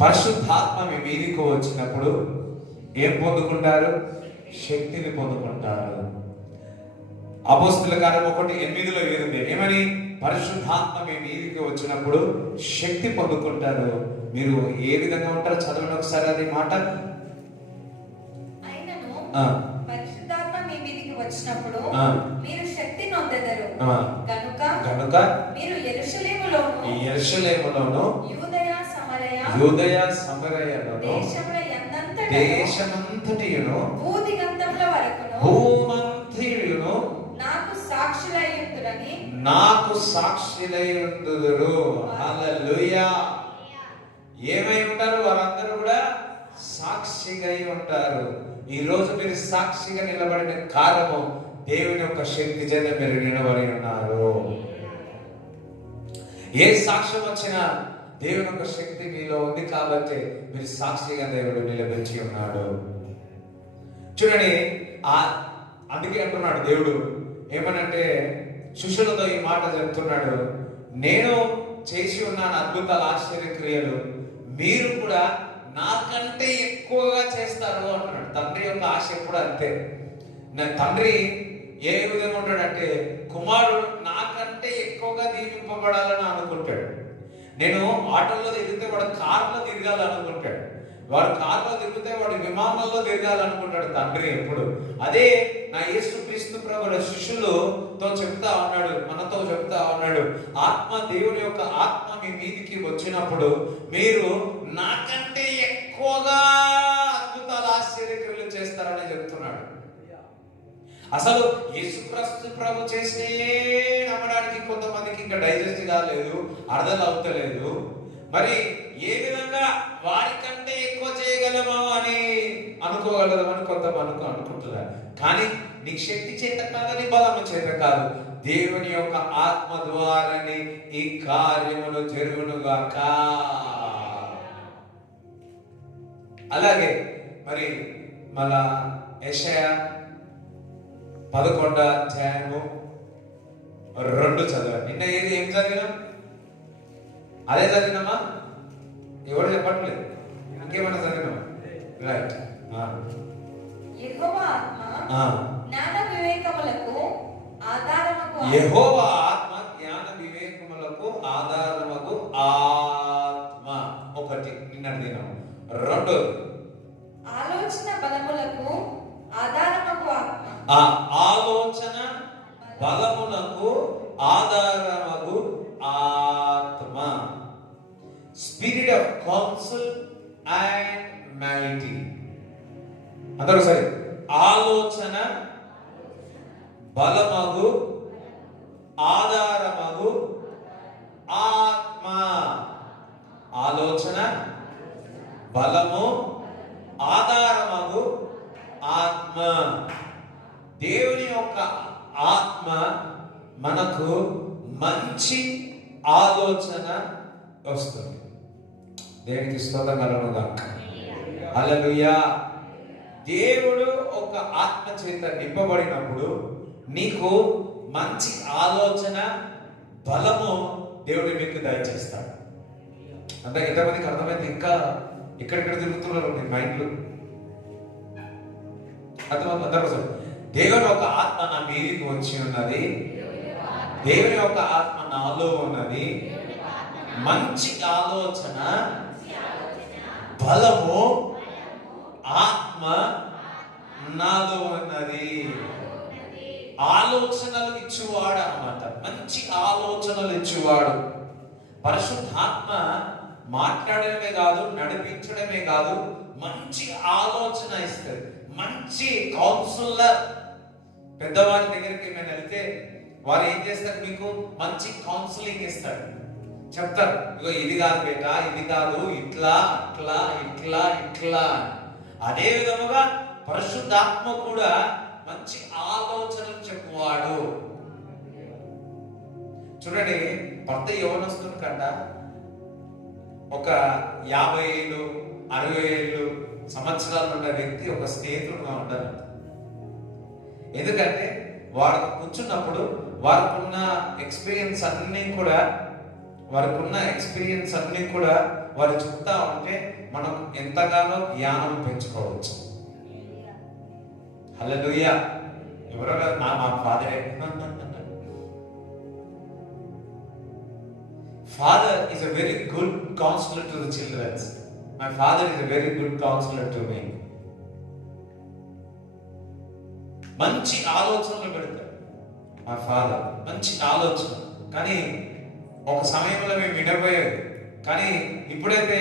పరిశుద్ధాత్మ మీ మీదికి వచ్చినప్పుడు ఏం పొందుకుంటారు? శక్తిని పొందుకుంటారు. అపోస్తలుల కార్యం 1:8లో వేరుంది. ఏమని? పరిశుద్ధాత్మ మీ మీదికి వచ్చినప్పుడు శక్తి పొందుకుంటారు. మీరు ఏ విధంగా ఉంటారో చదవండి ఒకసారి అది మాట. పరిశుద్ధాత్మ మీ మీదికి వచ్చినప్పుడు మీరు శక్తి నొందెదరు. కనుక మీరు యెరూషలేములోను యూదయ సమరయలోను దేశమంతటియును భూదిగంతముల వరకును నాకు సాక్షులై ఉందురు. హల్లెలూయా. ఏమై ఉంటారు? వారందరూ కూడా సాక్షిగా ఉంటారు. ఈ రోజు మీరు సాక్షిగా నిలబడిన కారణము దేవుని యొక్క శక్తి చేత మీరు నిలబడి ఉన్నారు. ఏ సాక్ష్యం వచ్చినా దేవుని యొక్క శక్తి మీలో ఉంది కాబట్టి మీరు సాక్షిగా దేవుడు నిలబెట్టి ఉన్నాడు. చూడండి, అందుకే అంటున్నాడు దేవుడు ఏమనంటే శిష్యులతో ఈ మాట చెప్తున్నాడు, నేను చేసి ఉన్నాను అద్భుతాలు, ఆశ్చర్యక్రియలు, మీరు కూడా నాకంటే ఎక్కువగా చేస్తారు అంటున్నాడు. తండ్రి యొక్క ఆశ ఎప్పుడు అంతే. నా తండ్రి ఏ విధంగా ఉంటాడంటే కుమారుడు నాకంటే ఎక్కువగా దీవింపబడాలని అనుకుంటాడు. నేను ఆటోలో తిరిగితే వాడు కార్లో తిరగాలనుకుంటాడు, వాడు కార్లో తిరిగితే వాడు విమానంలో తిరగాలనుకుంటాడు తండ్రి ఎప్పుడు. అదే నా యేసుక్రీస్తు ప్రభువు శిష్యులతో చెప్తా ఉన్నాడు, మనతో చెప్తా ఉన్నాడు, ఆత్మ, దేవుని యొక్క ఆత్మ మీ మీదికి వచ్చినప్పుడు మీరు నాకంటే ఎక్కువగా అద్భుతాలు, ఆశ్చర్యక్రియలు చేస్తారని చెప్తున్నాడు. అసలు యేసుక్రీస్తు ప్రభు చేసే నమ్మడానికి కొంతమందికి ఇంకా డైజెస్ట్ కాలేదు, అర్థం అవుతలేదు. మరి ఏ విధంగా వారికంటే ఎక్కువ చేయగలమో అని అనుకోగలమని కొంతమంది అనుకుంటున్నారు. కానీ నీ శక్తి చేత కాదని, బలము చేత కాదు, దేవుని యొక్క ఆత్మ ద్వారానే ఈ కార్యములు జరుగునుగాక. అలాగే మరి మళ్ళా యెషయా 11:2 చదవండి. నిన్న ఏం చదివినాం? అదే చదివినామా? ఎవరు చెప్పట్లేదు, ఇంకేమన్నా చదివినామా? రైట్. యెహోవా ఆత్మ జ్ఞాన వివేకములకు ఆధారముకు ఆత్మ. ఒకటి నిన్న దినం. రెండు ఆలోచన బలములకు ఆధారముకు ఆత్మ. ఆలోచన బలములకు ఆధారముకు ఆత్మ. Spirit of council and mighty. అందరూ సరే. ఆలోచన బలమగు ఆధారమగు ఆత్మ. ఆలోచన బలము ఆధారమగు ఆత్మ. దేవుని యొక్క ఆత్మ మనకు మంచి ఆలోచన వస్తుంది. దేవునికి స్తోత్రం కలుగునుగాక. హల్లెలూయా. దేవుడు ఒక ఆత్మ చేత నింపబడినప్పుడు నీకు మంచి ఆలోచన, బలము దేవుడు మీకు దయచేస్తాడు. అంటే ఎంతమందికి అర్థమైంది? ఇంకా ఎక్కడెక్కడ తిరుగుతున్నారు మీ మైండ్లు? అర్థమైంది అందరూ? దేవుని యొక్క ఆత్మ నా మీదికి వచ్చి ఉన్నది, దేవుని యొక్క ఆత్మ నాలో ఉన్నది, మంచి ఆలోచన, బలము, ఆత్మ నాలో ఉన్నది. ఆలోచనలు ఇచ్చేవాడు అన్నమాట, మంచి ఆలోచనలు ఇచ్చేవాడు. పరిశుద్ధాత్మ మాట్లాడడమే కాదు, నడిపించడమే కాదు, మంచి ఆలోచన ఇస్తుంది. మంచి కౌన్సిలర్. పెద్దవారి దగ్గరికి మేము వెళ్తే వారు ఏం చేస్తారు? మీకు మంచి కౌన్సిలింగ్ ఇస్తారు, చెప్తారు, ఇగో ఇది కాదు బేటా, ఇది కాదు, ఇట్లా అట్లా ఇట్లా ఇట్లా. అదే విధముగా పరిశుద్ధాత్మ కూడా మంచి ఆలోచనలు చెప్పువాడు. చూడండి, భర్త యవ్వనస్తుని కంట ఒక 50 ఏళ్ళు 60 ఏళ్ళు సంవత్సరాలు ఉన్న వ్యక్తి ఒక స్నేహితుడుగా ఉండాలి. ఎందుకంటే వారు కూర్చున్నప్పుడు వారికి ఉన్న ఎక్స్పీరియన్స్ అన్నీ కూడా వారికి ఉన్న ఎక్స్పీరియన్స్ అన్ని కూడా వారు చెప్తా ఉంటే మనం ఎంతగానో జ్ఞానం పెంచుకోవచ్చు. హల్లెలూయా. ఎవరో కాదు, మా ఫాదరే. Father is a very good counselor to the children. My father is a very good counselor to me. మంచి ఆలోచనలు పెడతాడు మా ఫాదర్, మంచి ఆలోచన. కానీ ఒక సమయంలో మేము వినబోయేది, కానీ ఇప్పుడైతే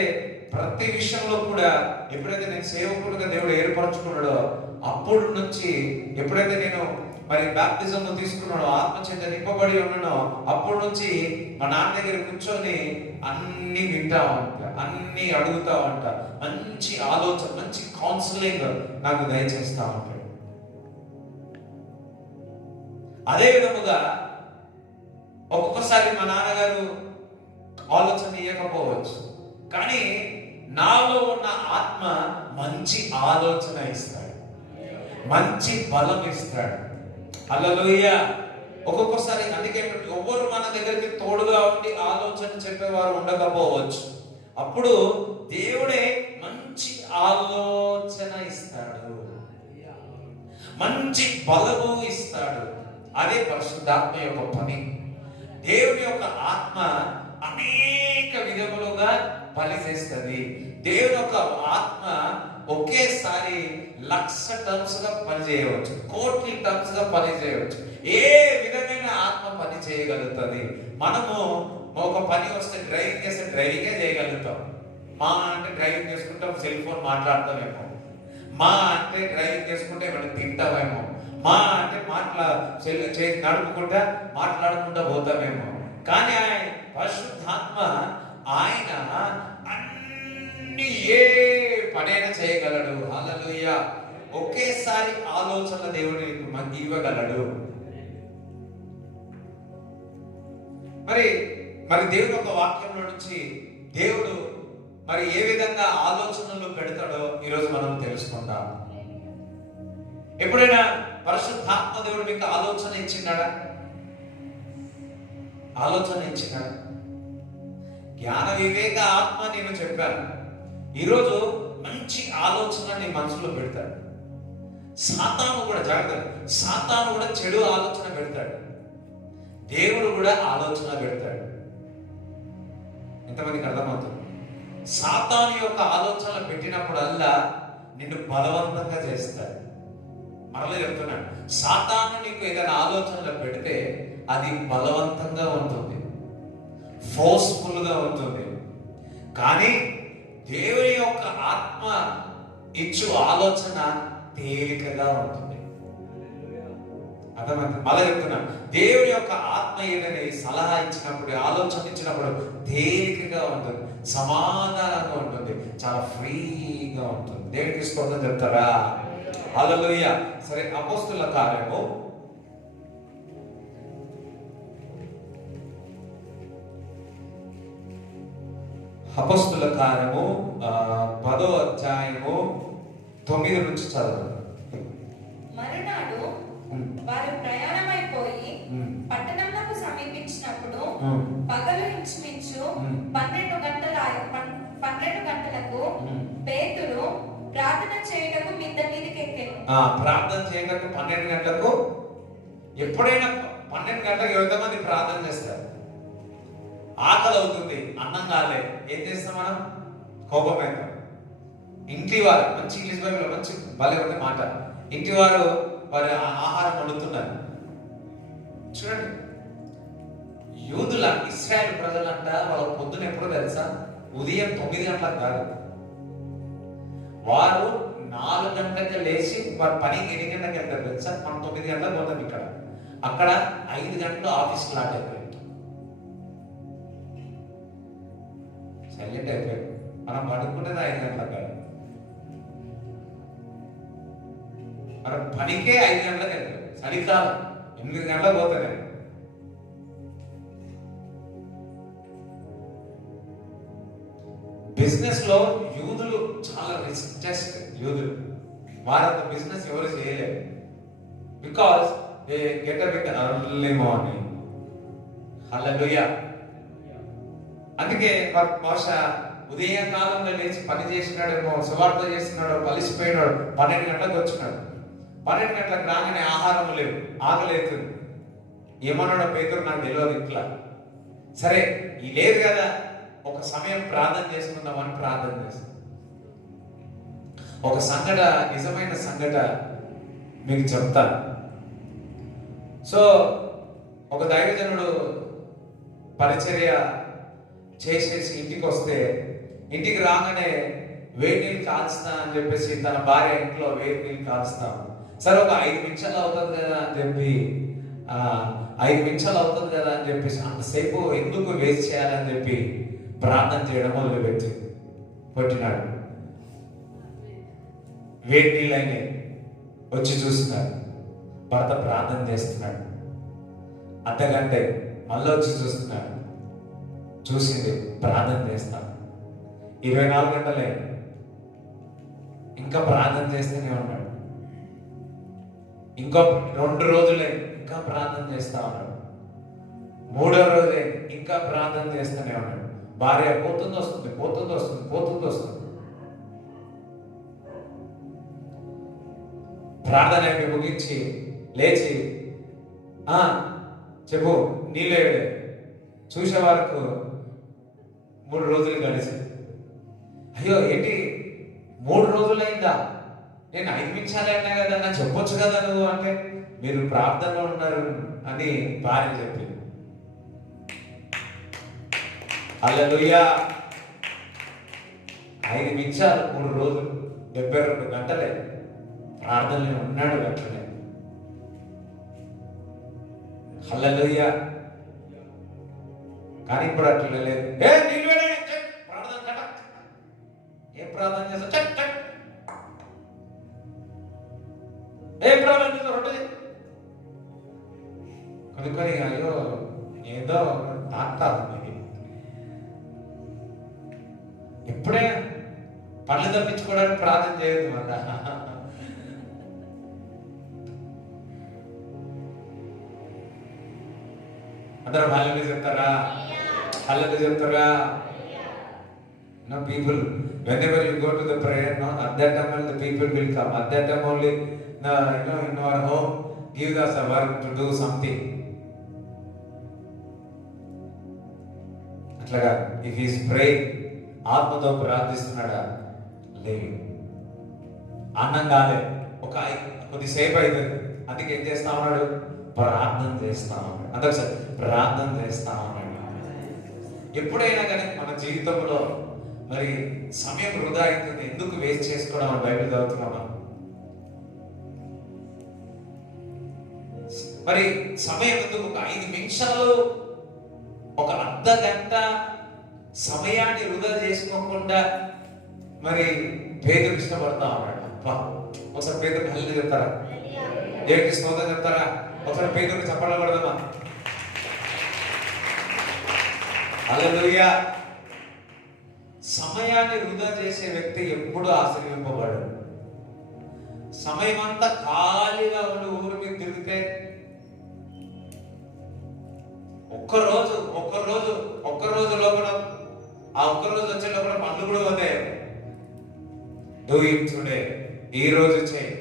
ప్రతి విషయంలో కూడా ఎప్పుడైతే నేను సేవకుడుగా దేవుడు ఏర్పరచుకున్నాడో అప్పటి నుంచి, ఎప్పుడైతే నేను మరి బాప్టిజం తీసుకున్నాడో, ఆత్మచేత నింపబడి ఉన్నానో, అప్పటి నుంచి మా నాన్న దగ్గర కూర్చొని అన్ని వింటా ఉంటా, అన్ని అడుగుతా ఉంటా, మంచి ఆలోచన, మంచి కౌన్సిలింగ్ నాకు దయచేస్తా ఉంటాడు. అదే విధముగా ఒక్కొక్కసారి మా నాన్నగారు ఆలోచన ఇవ్వకపోవచ్చు, కానీ నాలో ఉన్న ఆత్మ మంచి ఆలోచన ఇస్తాడు, మంచి బలం ఇస్తాడు. హల్లెలూయా. ఒక్కొక్కసారి అందుకే ఎవరు మన దగ్గరికి తోడుగా ఉండి ఆలోచన చెప్పేవారు ఉండకపోవచ్చు, అప్పుడు దేవుడే మంచి ఆలోచన ఇస్తాడు, మంచి బలము ఇస్తాడు. అదే పరిశుద్ధాత్మ యొక్క పని. దేవుని యొక్క ఆత్మ అనేక విధములుగా పనిచేస్తుంది. దేవుని యొక్క ఆత్మ ఒకేసారి 1,00,000 టర్మ్స్ గా పనిచేయవచ్చు, కోట్ల టర్మ్స్ గా పనిచేయవచ్చు. ఏ విధమైన ఆత్మ పని చేయగలుగుతుంది. మనము ఒక పని వస్తే డ్రైవింగ్ చేస్తే డ్రైవింగే చేయగలుగుతాం. మా అంటే డ్రైవింగ్ చేసుకుంటాం, సెల్ ఫోన్ మాట్లాడతామేమో. మా అంటే డ్రైవింగ్ చేసుకుంటే ఏమైనా తింటామేమో. మా అంటే నడుపుకుంటా మాట్లాడుకుంటా పోతామేమో. కానీ ఆయన పరిశుద్ధాత్మ, ఆయన అన్ని ఏ పనైనా చేయగలడు. హల్లెలూయా. ఒకేసారి ఆలోచన దేవుని మనకి ఇవ్వగలడు. మరి దేవుని యొక్క వాక్యంలో నుంచి దేవుడు మరి ఏ విధంగా ఆలోచనలు పెడతాడో ఈరోజు మనం తెలుసుకుందాం. ఎప్పుడైనా పరిశుద్ధాత్మ దేవుడు మీకు ఆలోచన ఇచ్చినాడా? ఆలోచన ఇచ్చినాడా? జ్ఞాన వివేక ఆత్మ నేను చెప్పాను. ఈరోజు మంచి ఆలోచన నీ మనసులో పెడతాడు. సాతాను కూడా జాగ్రత్త, సాతాను కూడా చెడు ఆలోచన పెడతాడు, దేవుడు కూడా ఆలోచన పెడతాడు. ఎంతమందికి అర్థమవుతుంది? సాతాను యొక్క ఆలోచనలు పెట్టినప్పుడల్లా నిన్ను బలవంతంగా చేస్తాడు. మరలా చెప్తున్నాడు, సాతాను నీకు ఏదైనా ఆలోచనలు పెడితే అది బలవంతంగా ఉంటుంది, ఫోర్స్ఫుల్ గా ఉంటుంది. కానీ దేవుని యొక్క ఆత్మ ఇచ్చు ఆలోచన తేలికగా ఉంటుంది. అర్థమైంది? మళ్ళా చెప్తున్నాను, దేవుని యొక్క ఆత్మ ఏదైనా సలహా ఇచ్చినప్పుడు, ఆలోచన ఇచ్చినప్పుడు తేలికగా ఉంటుంది, సమాధానంగా ఉంటుంది, చాలా ఫ్రీగా ఉంటుంది. దేవునికి స్తోత్రం చెప్తారా? హల్లెలూయా. సరే, అపోస్తుల కార్యము 10వ అధ్యాయము 9 నుంచి చదవండి. మరునాడు వారు ప్రయాణమైపోయి పట్టణంలోకి సమీపించినప్పుడు పగలు ఇంచుమించు 12 గంటలకు పేతురు ప్రార్థన చేయటకు మిద్దె మీదకి ఎక్కాను. ప్రార్థన చేయటకు 12 గంటలకు. ఎప్పుడైనా 12 గంటలకు ఎంతమంది ప్రార్థన చేస్తారు? ఆకలి అవుతుంది, అన్నం కాలే, ఏం చేస్తాం మనం? కోపమైపోతాం. ఇంటి వారు, మంచి ఇంగ్లీష్ బైబిల్ మంచి భలే ఉంది మాట, ఇంటి వారు వారి ఆహారం వండుతున్నారు. చూడండి, యూదుల ఇశ్రాయేల్ ప్రజలంట వాళ్ళ పొద్దున ఎప్పుడు తెలుసా? ఉదయం 9 గంటలకు కాదు, వారు 4 గంటలకు లేచి వారు పనికి 8 గంటలకు వెళ్తారు తెలుసా? మనం 9 గంటలకు పోతాం ఇక్కడ, అక్కడ 5 గంటలు ఆఫీస్ స్టార్ట్ అయిపోయింది. సైలెంట్ అయిపోయాడు. మనం పడుకుంటేది 5 గంటలకు కాదు, మనం పనికే 5 గంటలకు వెళ్తాం. చలికాలం 8 గంటలకు పోతాను. బిజినెస్ లో యూదులు చాలా రిస్టెస్ట్. యూదులు వారంత బిజినెస్ ఎవరు చేయలేరు. Because they get up with early morning. Hallelujah. అందుకే బహుశా ఉదయకాలంలో లేచి పని చేసినాడేమో, సువార్త చేస్తున్నాడు, కలిసిపోయినాడు, 12 గంటలకు వచ్చినాడు. 12 గంటలకు రాగానే ఆహారం లేవు, ఆకలి అవుతుంది. ఏమన్నాడో పేతురు నాకు తెలియదు ఇట్లా. సరే ఈ లేదు కదా, ఒక సమయం ప్రార్థన చేసుకుందామని ప్రార్థన చేస్తాం. ఒక సంఘట, నిజమైన సంఘట మీకు చెప్తాను. సో ఒక దైవజనుడు పరిచర్య చేసేసి ఇంటికి వస్తే, ఇంటికి రాగానే వేడి నీళ్ళు కాల్చుతా అని చెప్పేసి తన భార్య ఇంట్లో వేడి నీళ్ళు కాల్చుతాం. సరే ఒక 5 నిమిషాలు అవుతుంది కదా అని చెప్పి 5 నిమిషాలు అవుతుంది కదా అని చెప్పేసి అంతసేపు ఎందుకు వేస్ట్ చేయాలని చెప్పి ప్రార్థన చేయడం మొదలుపెట్టి కొట్టినాడు. వేడి నీళ్ళు అయినాయి, వచ్చి చూస్తున్నాడు, భర్త ప్రార్థన చేస్తున్నాడు. అర్ధగంట మళ్ళీ వచ్చి చూస్తున్నాడు, చూసింది ప్రార్థన చేస్తాను. 24 గంటలే ఇంకా ప్రార్థన చేస్తూనే ఉన్నాడు. ఇంకో 2 రోజులే ఇంకా ప్రార్థన చేస్తా ఉన్నాడు. 3వ రోజే ఇంకా ప్రార్థన చేస్తూనే ఉన్నాడు. భార్య పోతుంది వస్తుంది, పోతుంది వస్తుంది, పోతుంది వస్తుంది. ప్రార్థన ముగించి లేచి చెప్పు నీళ్ళు చూసే వరకు 3 రోజులు గడిచి, అయ్యో ఏంటి 3 రోజులైందా, నేను 5 నిమిషాలు అయినా కదా, నాకు చెప్పొచ్చు కదా నువ్వు అంటే, మీరు ప్రార్థనలో ఉన్నారు అని భార్య చెప్పింది. హల్లెలూయా. 5 నిమిషాలు 3 రోజులు 72 గంటలే ప్రార్థనలో ఉన్నాడు. వెంటనే హల్లెలూయా. కానీ ఇప్పుడు అట్లా లేదు. ప్రార్థన ఏం ప్రార్థన చేస్తా, ఏం ప్రార్థన చేస్తా కొన్ని అయ్యో ఏదో తాకుతారు. ఎప్పుడే పళ్ళు తప్పించుకోవడానికి ప్రార్థన చేయదు. మళ్ళా అందరూ హల్లెలూయా చెప్తారా? హల్లెలూయా చెప్తారా? No people, whenever you go to the prayer, no, at that time only the people will come. At that time only, no, in our home, give us a work to do something. అట్లాగా if he is praying, ఆత్మతో ప్రార్థిస్తున్నాడా? లేదు. అన్నం కాలే, కొద్దిసేపు అవుతుంది. అందుకే ఏం చేస్తా ఉన్నాడు? ప్రార్థన చేస్తా ఉన్నాడు. అందరూ సార్ ప్రార్థన చేస్తా ఉన్నాడు. ఎప్పుడైనా కానీ మన జీవితంలో మరి సమయం వృధా అవుతుంది, ఎందుకు వేస్ట్ చేసుకోవడం అని బైబిల్ చదువుతున్నామా? మరి సమయం ఎందుకు? ఒక 5 నిమిషాలు, ఒక అర్ధ గంట సమయాన్ని వృధా చేసుకోకుండా మరి పేదకు ఇష్టపడతా ఉన్నాడు. ఒకసారి పేదకు హల్లెలూయా చెప్తారా? దేవుడికి స్తోత్రం చెప్తారా? ఒకసారి పేదకు చెప్పడం పడదమ్మా. హల్లెలూయా. సమయాన్ని వృధా చేసే వ్యక్తి ఎప్పుడు ఆశీర్వింపబడు. సమయం అంతా ఖాళీగా ఉండి ఊరి మీద తిరిగితే ఒక్క రోజు లోపల, ఆ ఒక్కరోజు వచ్చే లోపల పనులు కూడా పోతాయి. డూ ఇట్ టుడే, ఈ రోజు చేయి.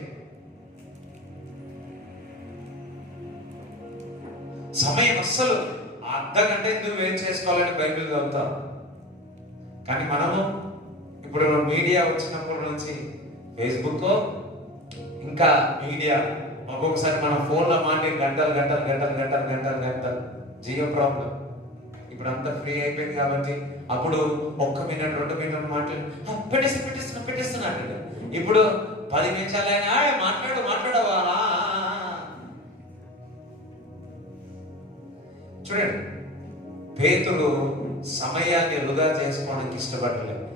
సమయం అస్సలు అర్ధ గంట ఎందుకు వేస్ట్ చేసుకోవాలని బైబిల్ చదువుతాం. కానీ మనము ఇప్పుడు మీడియా వచ్చినప్పటి నుంచి ఫేస్బుక్ ఇంకా మీడియా, ఒక్కొక్కసారి మన ఫోన్లో మాట్లాడి గంటలు జియో ప్రాబ్లం. ఇప్పుడు అంతా ఫ్రీ అయిపోయింది కాబట్టి అప్పుడు 1 మినిట్ 2 మినిట్ మాట్లాడి పెట్టేస్తున్నా. ఇప్పుడు 10 నిమిషాలైనా మాట్లాడవా. చూడండి, పేతురు సమయాన్ని వృధా చేసుకోవడానికి ఇష్టపడలేదు,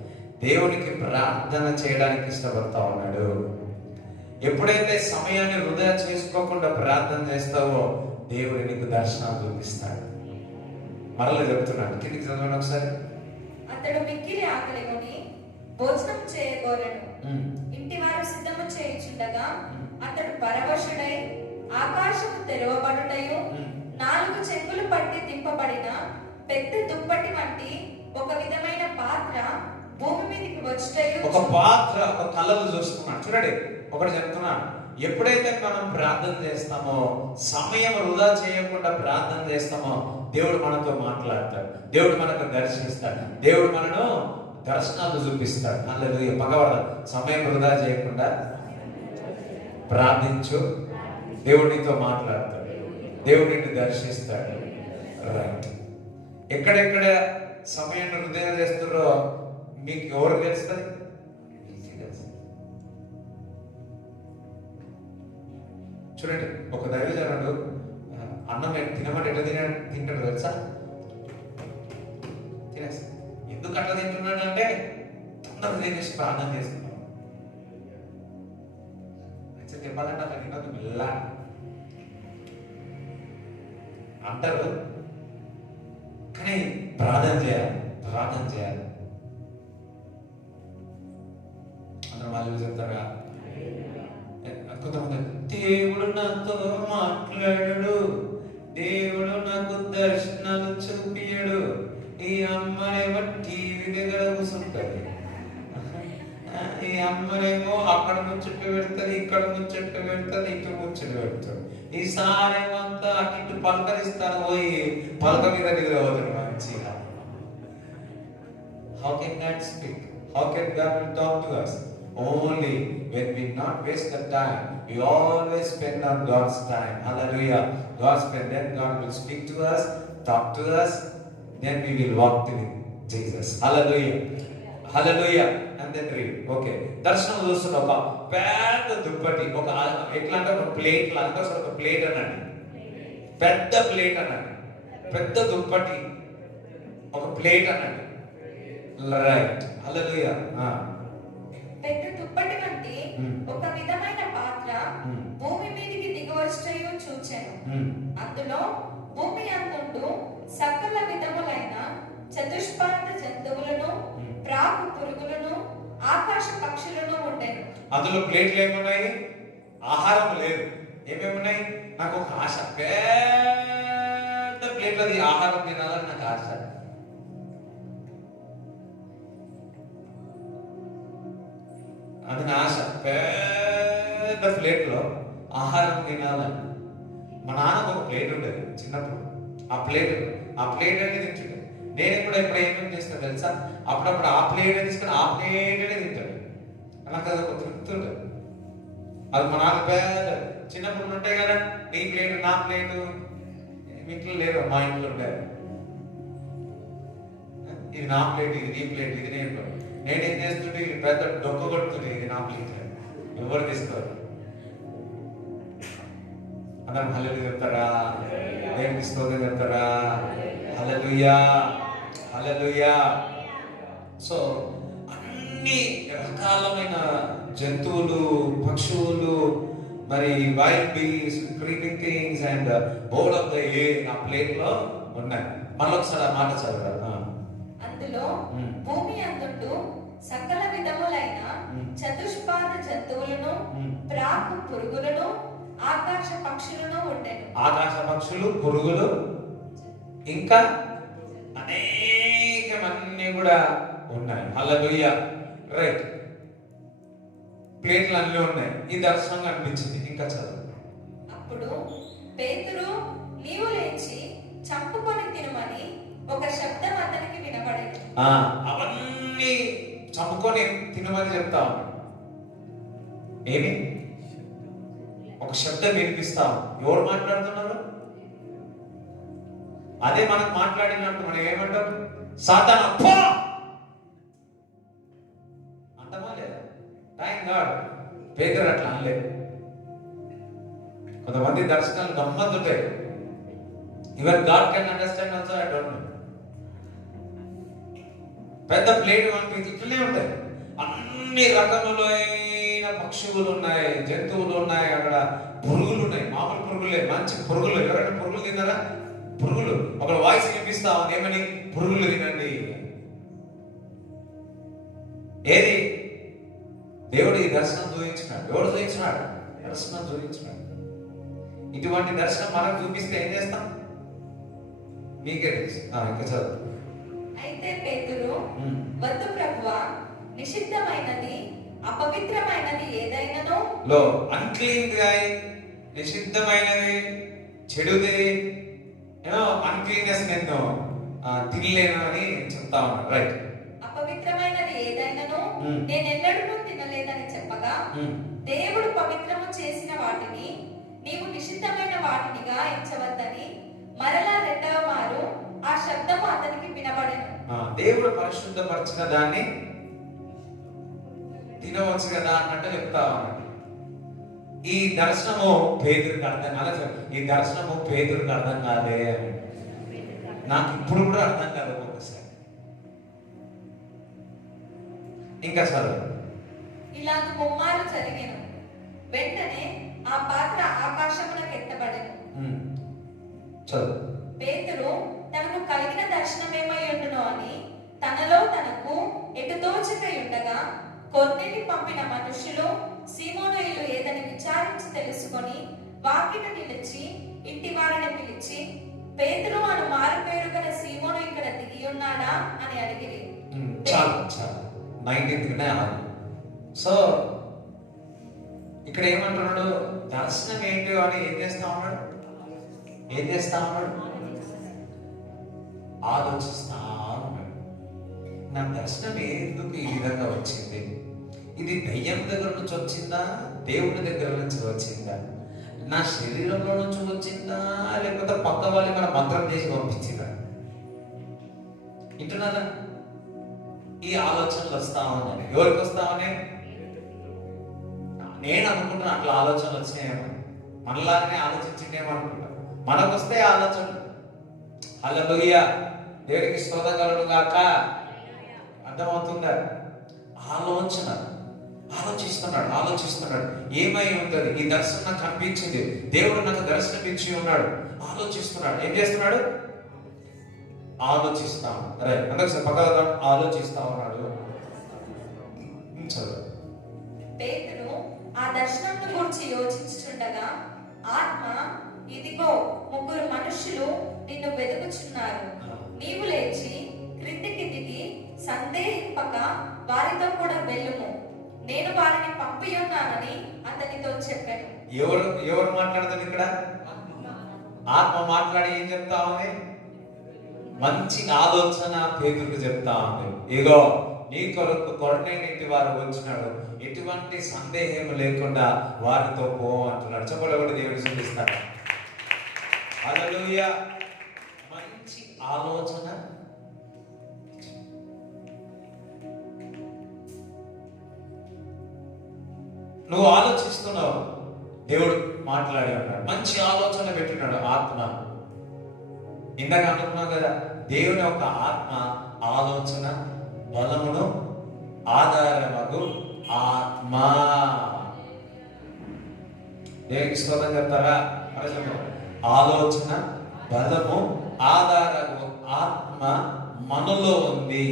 దేవునికి ప్రార్థన చేయడానికి ఇష్టపడతా ఉన్నాడు. ఎప్పుడైతే సమయాన్ని వృధా చేసుకోకుండా ప్రార్థన చేస్తావో దేవుడు నీకు దర్శనాలు చూపిస్తాడు. మరలా చెప్తున్నాడు, కిందికి చదవండి ఒకసారి. అతడు మిక్కిలి ఆకలి కొని భోజనం చేయగోరెను. ఇంటి వారు సిద్ధము చేయుచుండగా అతడు పరవశుడై ఆకాశము తెరవబడుటయు 4 చెంగులు పట్టి దింపబడిన పెద్ద దుప్పటి వంటి ఒక విధమైన పాత్ర భూమి మీదకి వచ్చుటయు ఒక పాత్ర, ఒక కళ్ళలు చూస్తున్నాడు. చూడండి, ఒకటి చెప్తున్నాను, ఎప్పుడైతే మనం ప్రార్థన చేస్తామో, సమయం వృధా చేయకుండా ప్రార్థన చేస్తామో, దేవుడు మనతో మాట్లాడతాడు, దేవుడు మనకు దర్శిస్తాడు, దేవుడు మనను దర్శనాలు చూపిస్తాడు. హల్లెలూయా. భగవద్ సమయం వృధా చేయకుండా ప్రార్థించు, దేవుడు నీతో మాట్లాడతాడు, దేవుడు నిన్ను దర్శిస్తాడు. రైట్. ఎక్కడెక్కడ సమయాన్ని వృధా చేస్తున్నారో మీకు ఎవరు తెలుస్తుంది? చూడండి, ఒక దైవజనుడు అన్నం తినమంటే ఎట్లా తింటాడు తెలుసా? తినేసి ఎందుకు అట్లా తింటున్నాడు అంటే తొందరగా తినేసి ప్రార్థన చేస్తున్నాడు. చెప్పాలంటే అట్లా తినదు, మెల్ల అంటారు, కానీ ప్రార్థన చేయాలి, ప్రార్థన చేయాలి. అందరూ వాళ్ళు చెప్తారా? కొంతమంది దేవుడు నాతో మాట్లాడాడు, దేవుడు నాకు దర్శనాలు చూపియాడు. ఈ అమ్మనేమో టీవీ దగ్గర కూర్చుంటది, ఈ అమ్మనేమో అక్కడ ముచ్చట పెడుతుంది, ఇక్కడ ముచ్చట పెడుతుంది, ఇటు ముచ్చట పెడుతుంది. ఈసారేమో అంతా అటు ఇటు పలకరిస్తాను, పోయి పలక మీద నిద్ర అవుతుంది మంచిగా. How can God speak? How can God will talk to us? Only when we not waste the time, we always spend on God's time. Hallelujah. God spend, then God will speak to us, talk to us, then we will walk with Jesus. Hallelujah. Hallelujah. And then read. Okay. దర్శనం చూస్తున్న ఒక పెద్ద దుప్పటి, ఒక ఎట్లా అంటే ఒక plate లాగా, ఒక ప్లేట్ అనండి, పెద్ద ప్లేట్ అనండి, పెద్ద దుప్పటి, ఒక ప్లేట్ అనండి. రైట్. హల్లెలూయా. పెద్ద దుప్పటి వంటి ఒక విధమైన పాత్ర భూమి మీదకి దిగవచ్చుటయు చూచెను. అందులో భూమి అందుండు సకల విధములైన చతుష్పాద జంతువులను, ప్రాకు పురుగులను, ఆకాశ పక్షులను ఉండెను. అందులో ప్లేట్లు ఏమున్నాయి? ఆహారం లేదు. ఏమేమున్నాయి? నాకు ఒక ఆశ, పెద్ద ప్లేట్ అది ఆహారం తినాలని నాకు ఆశ. అది నా ఆశ, పెద్ద ప్లేట్లో ఆహారం తినాలని. మా నాన్నకు ఒక ప్లేట్ ఉండేది చిన్నప్పుడు, ఆ ప్లేట్ అనేది తింటుండే. నేను కూడా ఇప్పుడు ఏమేమి చేస్తాను తెలుసా? అప్పుడప్పుడు ఆ ప్లేట్ తీసుకొని ఆ ప్లేట్ తింటాడు. నాకు అది ఒక తృప్తి ఉంటుంది. అది మా నాన్న పెద్ద చిన్నప్పుడు ఉంటాయి కదా, నీ ప్లేట్ నా ప్లేటు. మీ ఇంట్లో లేదు, మా ఇంట్లో ఉండేది. ఇది నా ప్లేట్, ఇది నీ ప్లేట్, ఇది నేనేం చేస్తుంటే పెద్ద డొక్క కొడుతుండే, ఇది నా ప్లేట్, ఎవరు తీసుకోరు. అందరం హల్లెలూయా చెప్తారా? దేవునికి స్తోత్రం చెప్తారా? హల్లెలూయా, హల్లెలూయా. సో అన్ని రకాలమైన జంతువులు, పక్షువులు, మరి వైల్డ్ బీస్, creeping things and board of the air ఆ ప్లేట్ లో ఉన్నాయి. మళ్ళొకసారి ఆ మాట చదవరా? అందులో భూమి అందుండు సకల విధములైన చతుష్పాద జంతువులను, ప్రాకు పురుగులను, ఆకాశ పక్షులను ఉండెను. ఆకాశ పక్షులు, పురుగులు, ఇంకా అనేకమన్నీ కూడా ఉన్నాయి. హల్లెలూయా. రైట్. ప్లేట్లు అన్నీ ఉన్నాయి. ఈ దర్శనం కనిపించింది. ఇంకా చదువు. అప్పుడు పేతురు, నీవు లేచి చంపుకొని తినమని ఒక శబ్దం అతనికి వినబడేది. అవన్నీ చంపుకొని తినమని చెప్తా ఉన్నాడు. ఏమి? ఒక శబ్దం వినిపిస్తాం. ఎవరు మాట్లాడుతున్నారు? అదే మనకు మాట్లాడినట్టు మనం ఏమంటాం? సాతాను పో అంటమా లేదా? థాంక్ గాడ్ పేతురు అట్లా అనలేదు. కొంతమంది దర్శనాలు గమ్మత్తుంటాయి. Even God can understand also, I don't know. పెద్ద ప్లేట్ మనకి ఇట్లనే ఉంటాయి. అన్ని రకములైన పక్షువులు ఉన్నాయి, జంతువులు ఉన్నాయి, అక్కడ పురుగులు ఉన్నాయి. మామూలు పురుగులే, మంచి పురుగులు. ఎవరైనా పురుగులు తిన్నారా? పురుగులు. ఒక వాయిస్ వినిపిస్తా ఉంది, ఏమని? పురుగులు తినండి. ఏది? దేవుడు ఈ దర్శనం చూపించినాడు. ఎవడు చూపించినాడు? దర్శనం చూపించినాడు. ఇటువంటి దర్శనం మనకు చూపిస్తే ఏం చేస్తాం? మీకే తెలుసు. ఇంకా చదువు. అయితే పేతురు, ఉమ్. వద్దు ప్రభువా, నిషిద్ధమైనది అపవిత్రమైనది ఏదైనను లో అన్క్లీన్ గా నిషిద్ధమైనది చెడుది అన్క్లీన్నెస్ నేను తినలేను అని చెప్తా ఉన్నాను. రైట్. అపవిత్రమైనది ఏదైనను ఉమ్. నేనెన్నడూ తినలేదని చెప్పగా, ఉమ్. దేవుడు పవిత్రము చేసిన వాటిని నీవు నిషిద్ధమైన వాటినిగా ఎంచవద్దని మరలా రెండవ మారు ఆ శబ్దము అతనికి వినబడెను. దేవుడు పరిశుద్ధపరిచిన దాన్ని తినవచ్చు కదా అన్నట్టు చెప్తా ఉన్నాడు. ఈ దర్శనము పేదరికి అర్థం కాలేదు. ఈ దర్శనము పేదరికి అర్థం కాదే అని నాకు ఇప్పుడు కూడా అర్థం కాదు ఒక్కొక్కసారి. ఇంకా చదువు. ఇలాగ ముమ్మారు జరిగెను. వెంటనే ఆ పాత్ర ఆకాశమునకు ఎత్తబడెను. చదువు. పేతురు తనకు కలిగిన దర్శనమేమై ఉండునో అని తనలో తనకు ఎటు తోచకయుండగా, కొర్నేలి పంపిన మనుషులు సీమోను ఇల్లు ఏదని విచారించి తెలుసుకొని వాకిట నిలిచి ఇంటి వారిని పిలిచి, పేతురు అను మారు పేరు గల సీమోను ఇక్కడ దిగి ఉన్నాడా అని అడిగిరి. చాలు చాలు 19th. సో ఇక్కడ ఏమంటున్నాడు? దర్శనం ఏంటి అని ఏం చేస్తా ఉన్నాడు? ఆలోచిస్తా ఉన్నాడు. నా దర్శనం ఎందుకు ఈ విధంగా వచ్చింది? ఇది దయ్యం దగ్గర నుంచి వచ్చిందా, దేవుడి దగ్గర నుంచి వచ్చిందా, నా శరీరంలో నుంచి వచ్చిందా, లేకపోతే పక్క వాళ్ళు మన మంత్రం చేసి పంపించిందా? వింటున్నారా? ఈ ఆలోచనలు వస్తా ఉన్నాయి. ఎవరికి వస్తా ఉన్నాయి? నేను అనుకుంటున్నా అట్లా ఆలోచనలు వచ్చినాయేమో, మనలాగానే ఆలోచించిందేమో అనుకుంటా. మనకు వస్తే ఆలోచనలు. హల్లెలూయా, దేవునికి స్తోత్రం కలుగును గాక. అర్థమవుతుందా? ఆలోచిస్తున్నాడు ఏమై ఉంటుంది? ఈ దర్శనం నాకు కనిపించింది, దేవుడు నాకు దర్శనం ఇచ్చి ఉన్నాడు. ఆలోచిస్తున్నాడు. ఏం చేస్తున్నాడు? ఆలోచిస్తాం. రైట్. అందరూ పక్కన ఆలోచిస్తా ఉన్నాడు. చదువు. పేతురు ఆ దర్శనమును గురించి యోచించుచుండగా ఆత్మ, ఇదిగో ముగ్గురు మనుషులు నిన్ను వెతుకుచున్నారు. నీవు లేచి క్రిందికి దిగి సందేహింపక వారితో కూడా వెళ్ళుము, నేను వారిని పంపి ఉన్నానని అతనితో చెప్పాను. ఎవరు మాట్లాడుతుంది ఇక్కడ? ఆత్మ మాట్లాడి ఏం చెప్తా ఉంది? మంచి ఆలోచన పేతురుకు చెప్తా ఉంది. ఇగో నీ కొరకు కొర్నేలి వారు వచ్చినాడు, ఎటువంటి సందేహం లేకుండా వారితో పో అంటున్నాడు. చెప్పలేకుండా దేవుడు చూపిస్తాడు. హల్లెలూయా. మంచి ఆలోచన. నువ్వు ఆలోచిస్తున్నావు, దేవుడు మాట్లాడి ఉన్నాడు. మంచి ఆలోచన పెట్టినాడు ఆత్మ. ఇందాక అనుకున్నావు కదా, దేవుని యొక్క ఆత్మ ఆలోచన బలమును ఆధారమగు ఆత్మ. దేవునికి స్తోత్రం చెప్తారా? ఆలోచన బలము ఆధారము ఆత్మ మనలో ఉంది.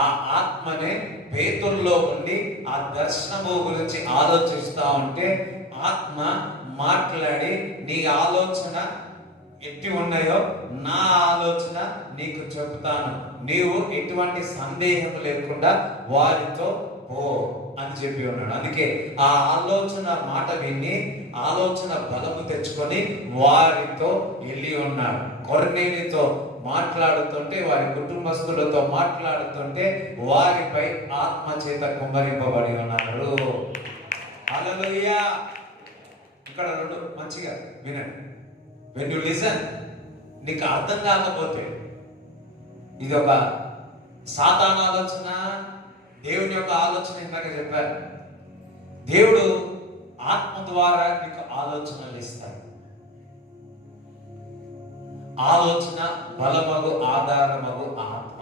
ఆ ఆత్మనే పేతురులో ఉండి ఆ దర్శనము గురించి ఆలోచిస్తా ఉంటే ఆత్మ మాట్లాడి, నీ ఆలోచన ఎట్టి ఉన్నాయో నా ఆలోచన నీకు చెప్తాను, నీవు ఎటువంటి సందేహం లేకుండా వారితో పో అని చెప్పి ఉన్నాడు. అందుకే ఆ ఆలోచన మాట విని ఆలోచన బలము తెచ్చుకొని వారితో వెళ్ళి ఉన్నాడు. కొర్నేలితో మాట్లాడుతుంటే, వారి కుటుంబస్తులతో మాట్లాడుతుంటే వారిపై ఆత్మ చేత కుమ్మరింపబడి ఉన్నారు. హల్లెలూయా. ఇక్కడ రెండు మంచిగా వినండి. వెన్ యు లిసన్, నీకు అర్థం కాకపోతే ఇది ఒక సాతాను ఆలోచన, దేవుని యొక్క ఆలోచన. ఇందాక చెప్పారు, దేవుడు ఆత్మ ద్వారా నీకు ఆలోచనలు ఇస్తాడు. ఆలోచన బలమగు ఆధారమగు ఆత్మ.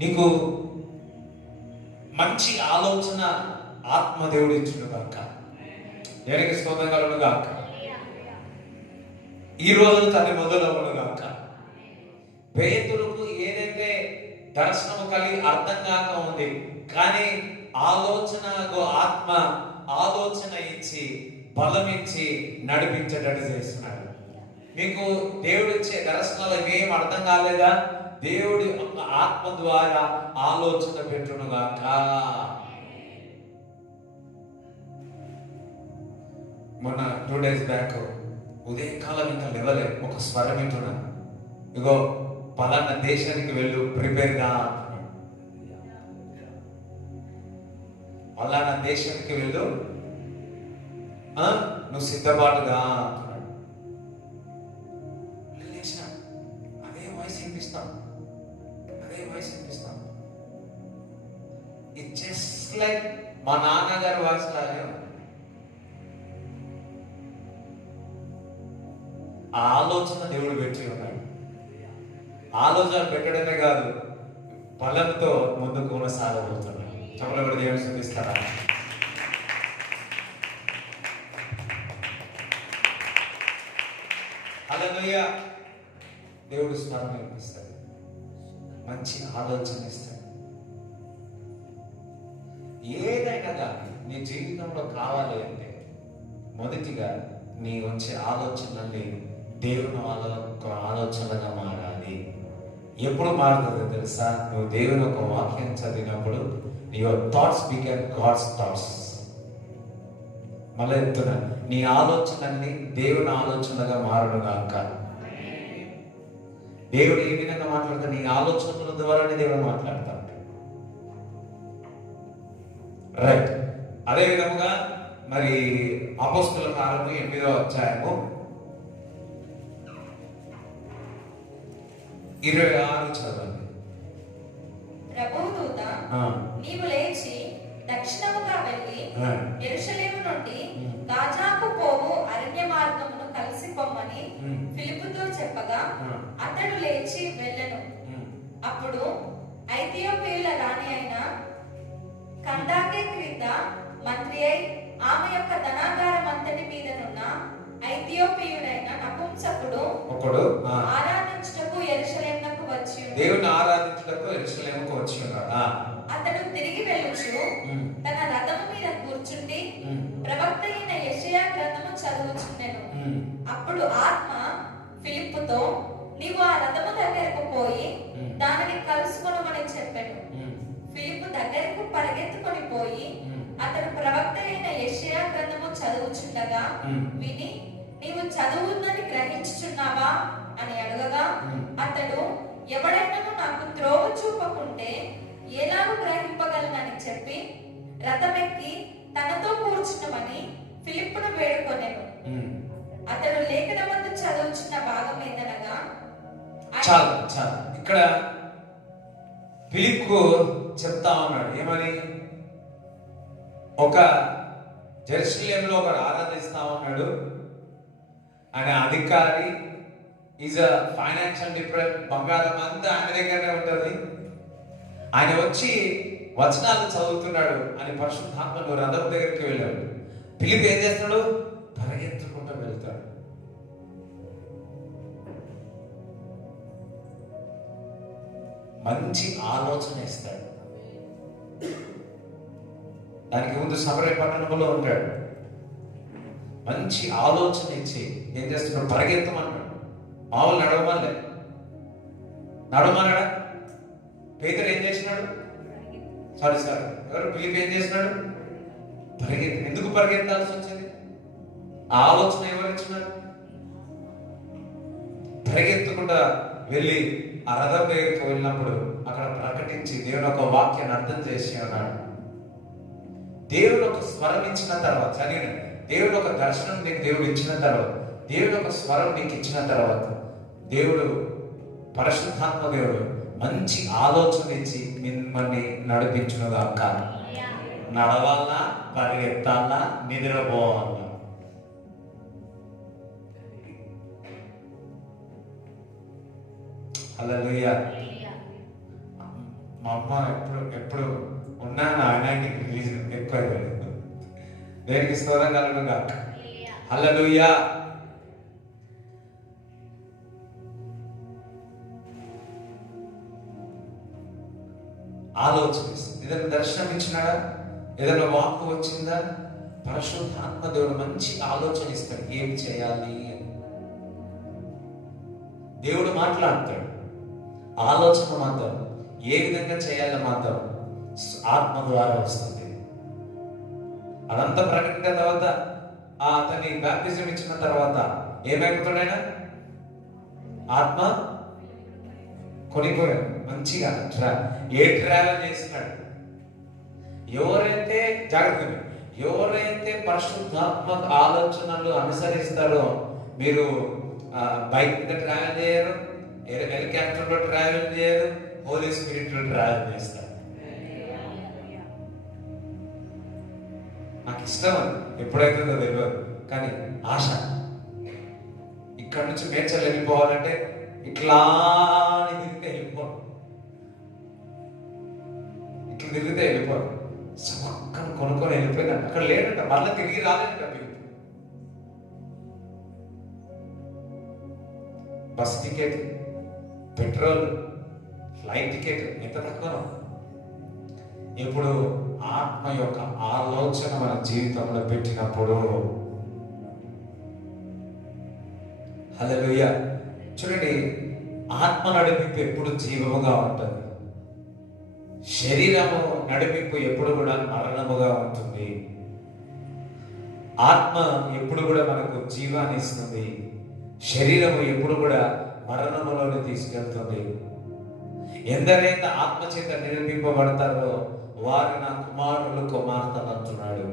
నీకు మంచి ఆలోచన ఆత్మ దేవుడు ఇచ్చును గాక. దేనికి స్తోత్రం కలుగును గాక. ఈ రోజు తన మొదలవును గాక. పేతురుకు ఏదైతే దర్శనము కలిగి అర్థం కాక ఉంది, కానీ ఆలోచనకు ఆత్మ ఆలోచన ఇచ్చి బలం ఇచ్చి నడిపించేటట్టు చేస్తున్నాడు. మీకు దేవుడు ఇచ్చే దర్శనాలు ఏం అర్థం కాలేదా? దేవుడి యొక్క ఆత్మ ద్వారా ఆలోచన పెట్టునుగాక. మొన్న 2 days బ్యాక్ ఉదయకాలం ఇంకా లేవలే, ఒక స్వరం వింటున్నా, ఇగో పలానా దేశానికి వెళ్ళు, ప్రిపేర్ గా, పలానా దేశానికి వెళ్ళు, నువ్వు సిద్ధపాటుగా అంటున్నాడు. లేచిన అదే వాయిస్ వినిపిస్తాం, అదే వాయిస్ వినిపిస్తాం. ఇట్ జస్ట్ లైక్ మా నాన్నగారి వాయిస్ లాగే ఉంది. ఆ ఆలోచన దేవుడు పెట్టి ఉన్నాడు. ఆలోచన పెట్టడమే కాదు, బలంతో ముందుకు కొనసాగబోతున్నాడు. చెప్పలు కూడా దేవుడు చూపిస్తారా? హల్లెలూయా. దేవుడు స్మరణ ఇస్తాడు, మంచి ఆలోచన ఇస్తాడు. ఏదైనా కానీ నీ జీవితంలో కావాలి అంటే మొదటిగా నీ వచ్చే ఆలోచనల్ని దేవుని ఆలోచనగా మారాలి. ఎప్పుడు మారుతుంది తెలుసా? నువ్వు దేవుని ఒక వాక్యం చదివినప్పుడు your thoughts become God's thoughts. మళ్ళీ చెప్తున్నా, నీ ఆలోచనల్ని దేవుని ఆలోచనగా మారునుగాక. దేవుడు ఏ విధంగా మాట్లాడతాడు? నీ ఆలోచనల ద్వారానే దేవుడు మాట్లాడతాడు. రైట్. అదే విధముగా మరి అపోస్తలుల కార్యము 8వ అధ్యాయము 26 చదవండి. ప్రభువు దూత, నీవు లేచి దక్షిణముగా వెళ్ళి యెరూషలేము నుండి గాజాకు పోవు అరణ్య మార్గమును కలిసి పొమ్మని ఫిలిప్పుతో చెప్పగా అతడు లేచి వెళ్ళెను. అప్పుడు ఐథియోపియుల రాణి అయిన కందాకే క్రింద మంత్రి అయి ఆమె యొక్క ధనాగారం అంతటి మీదనున్న ఐథియోపియుడైన నపుంసకుడు ఒకడు ఆరాధించుటకు యెరూషలేమునకు వచ్చి దేవుని ఆరాధించుటకు యెరూషలేముకు వచ్చి ఉన్నాడు. అతడు తిరిగి వెళ్ళుచు తన రథము మీద కూర్చుండి ప్రవక్త అయిన యెషయా గ్రంథము చదువుచుండెను. అప్పుడు ఆత్మ ఫిలిప్పుతో, నీవు ఆ రథము దగ్గరకు పోయి దానిని కలుసుకొనమని చెప్పాను. ఫిలిప్పు దగ్గరకు పరిగెత్తుకొని పోయి అతడు ప్రవక్త అయిన యెషయా గ్రంథము చదువుచుండగా విని, నీవు చదువున్నది గ్రహించుచున్నావా అని అడగగా అతడు, ఎవడైనాను నాకు త్రోవ చూపకుంటే ఎలాగూ గ్రహింపగలనని చెప్పి రథమెక్కి తనతో కూర్చున్నమని ఫిలిప్పును వేడుకొనెను. అతడు లేఖనమందు చదువుచున్న భాగం ఏదనగా, చాలు ఇక్కడ ఫిలిప్పు చెప్తా ఉన్నాడు ఏమని? ఒక జెరూసలేములో ఒకరు ఆరాధిస్తా ఉన్నాడు. ఆయన అధికారి, ఈజ్ అ ఫైనాన్షియల్ డిఫరెంట్, బంగారం అంతా ఆయన దగ్గరనే ఉంటుంది. ఆయన వచ్చి వచనాలు చదువుతున్నాడు అని పరిశుద్ధాత్మను రథం దగ్గరికి వెళ్ళాడు. ఫిలిప్ ఏం చేస్తాడు? పరిగెత్తుకుంటూ వెళ్తాడు. మంచి ఆలోచన ఇస్తాడు. దానికి ముందు సమరయ పట్టణంలో ఉంటాడు. మంచి ఆలోచన ఇచ్చి ఏం చేస్తున్నాడు? పరిగెత్తమన్నాడు. మామూలు నడవమన్నాడా? పేతురు ఏం చేసినాడు? సారీ ఎవరు? ఫిలిప్ ఏం చేసినాడు? ఎందుకు పరిగెత్తాల్సి వచ్చింది? ఆ ఆలోచన ఎవరు ఇచ్చినారు? పరిగెత్తుకుంటా వెళ్ళి ఆ రథం దగ్గరికి వెళ్ళినప్పుడు అక్కడ ప్రకటించి దేవుని ఒక వాక్యాన్ని అర్థం చేసి అన్నాడు. దేవుడు ఒక స్వరం ఇచ్చిన తర్వాత, చదివిన దేవుడు ఒక దర్శనం నీకు దేవుడు ఇచ్చిన తర్వాత, దేవుడు ఒక స్వరం నీకు ఇచ్చిన తర్వాత, దేవుడు పరిశుద్ధాత్మ దేవుడు మంచి ఆలోచన ఇచ్చి మిమ్మల్ని నడిపించునుగాక. నడవాలన్నా, పరిగెత్తాలన్నా, నిద్రపోవాలన్నా. హల్లెలూయా. మా అమ్మ ఎప్పుడు ఉన్నాను ఆయన రిలీజ్ ఎక్కువ దేనికి స్తోత్రం కలుగునుగా. హల్లెలూయా. ఆలోచన ఏదైనా దర్శనం ఇచ్చినాడా? ఏదైనా వాక్కు వచ్చిందా? పరిశుద్ధాత్మ దేవుడు మంచి ఆలోచన ఇస్తాడు. ఏం చేయాలి అని దేవుడు మాట్లాడతాడు. ఆలోచన మాత్రం ఏ విధంగా చేయాలో మాత్రం ఆత్మ ద్వారా వస్తుంది. అదంతా ప్రకటించిన తర్వాత అతని బాప్తిజం ఇచ్చిన తర్వాత ఏమైపోతాడు? ఆత్మ కొనిపోయాడు. మంచిగా ట్రావెల్ చేస్తున్నాడు. ఎవరైతే జాగ్రత్తగా, ఎవరైతే పరిశుద్ధాత్మ ఆలోచనలు అనుసరిస్తారో, మీరు బైక్ మీద ట్రావెల్ చేయరు, హెలికాప్టర్ లో ట్రావెల్ చేయరు, హోలీ స్పిరిట్ లో ట్రావెల్ చేస్తారు. నాకు ఇష్టం అది, ఎప్పుడైతే తెలియదు, కానీ ఆశ. ఇక్కడ నుంచి మేడ్చల్ వెళ్ళిపోవాలంటే ఇట్లా తిరిగితే వెళ్ళిపోను, ఇట్లా తిరిగితే వెళ్ళిపోను. అక్కడ కొనుక్కొని వెళ్ళిపోయిందంట, అక్కడ లేదంట, మళ్ళీ తిరిగి రాలేదంట. Bus ticket, petrol, flight ticket ఎంత తక్కువ. ఇప్పుడు ఆత్మ యొక్క ఆలోచన మన జీవితంలో పెట్టినప్పుడు, హల్లెలూయా. చూడండి, ఆత్మ నడిపింపు ఎప్పుడు జీవముగా ఉంటుంది, శరీరము నడిపింపు ఎప్పుడు కూడా మరణముగా ఉంటుంది. ఆత్మ ఎప్పుడు కూడా మనకు జీవాన్ని ఇస్తుంది, శరీరము ఎప్పుడు కూడా మరణములోనే తీసుకెళ్తుంది. ఎందరైతే ఆత్మ చేత నిరూపింపబడతారో వారు నా కుమారులు కుమార్తెలు అంటున్నాడు.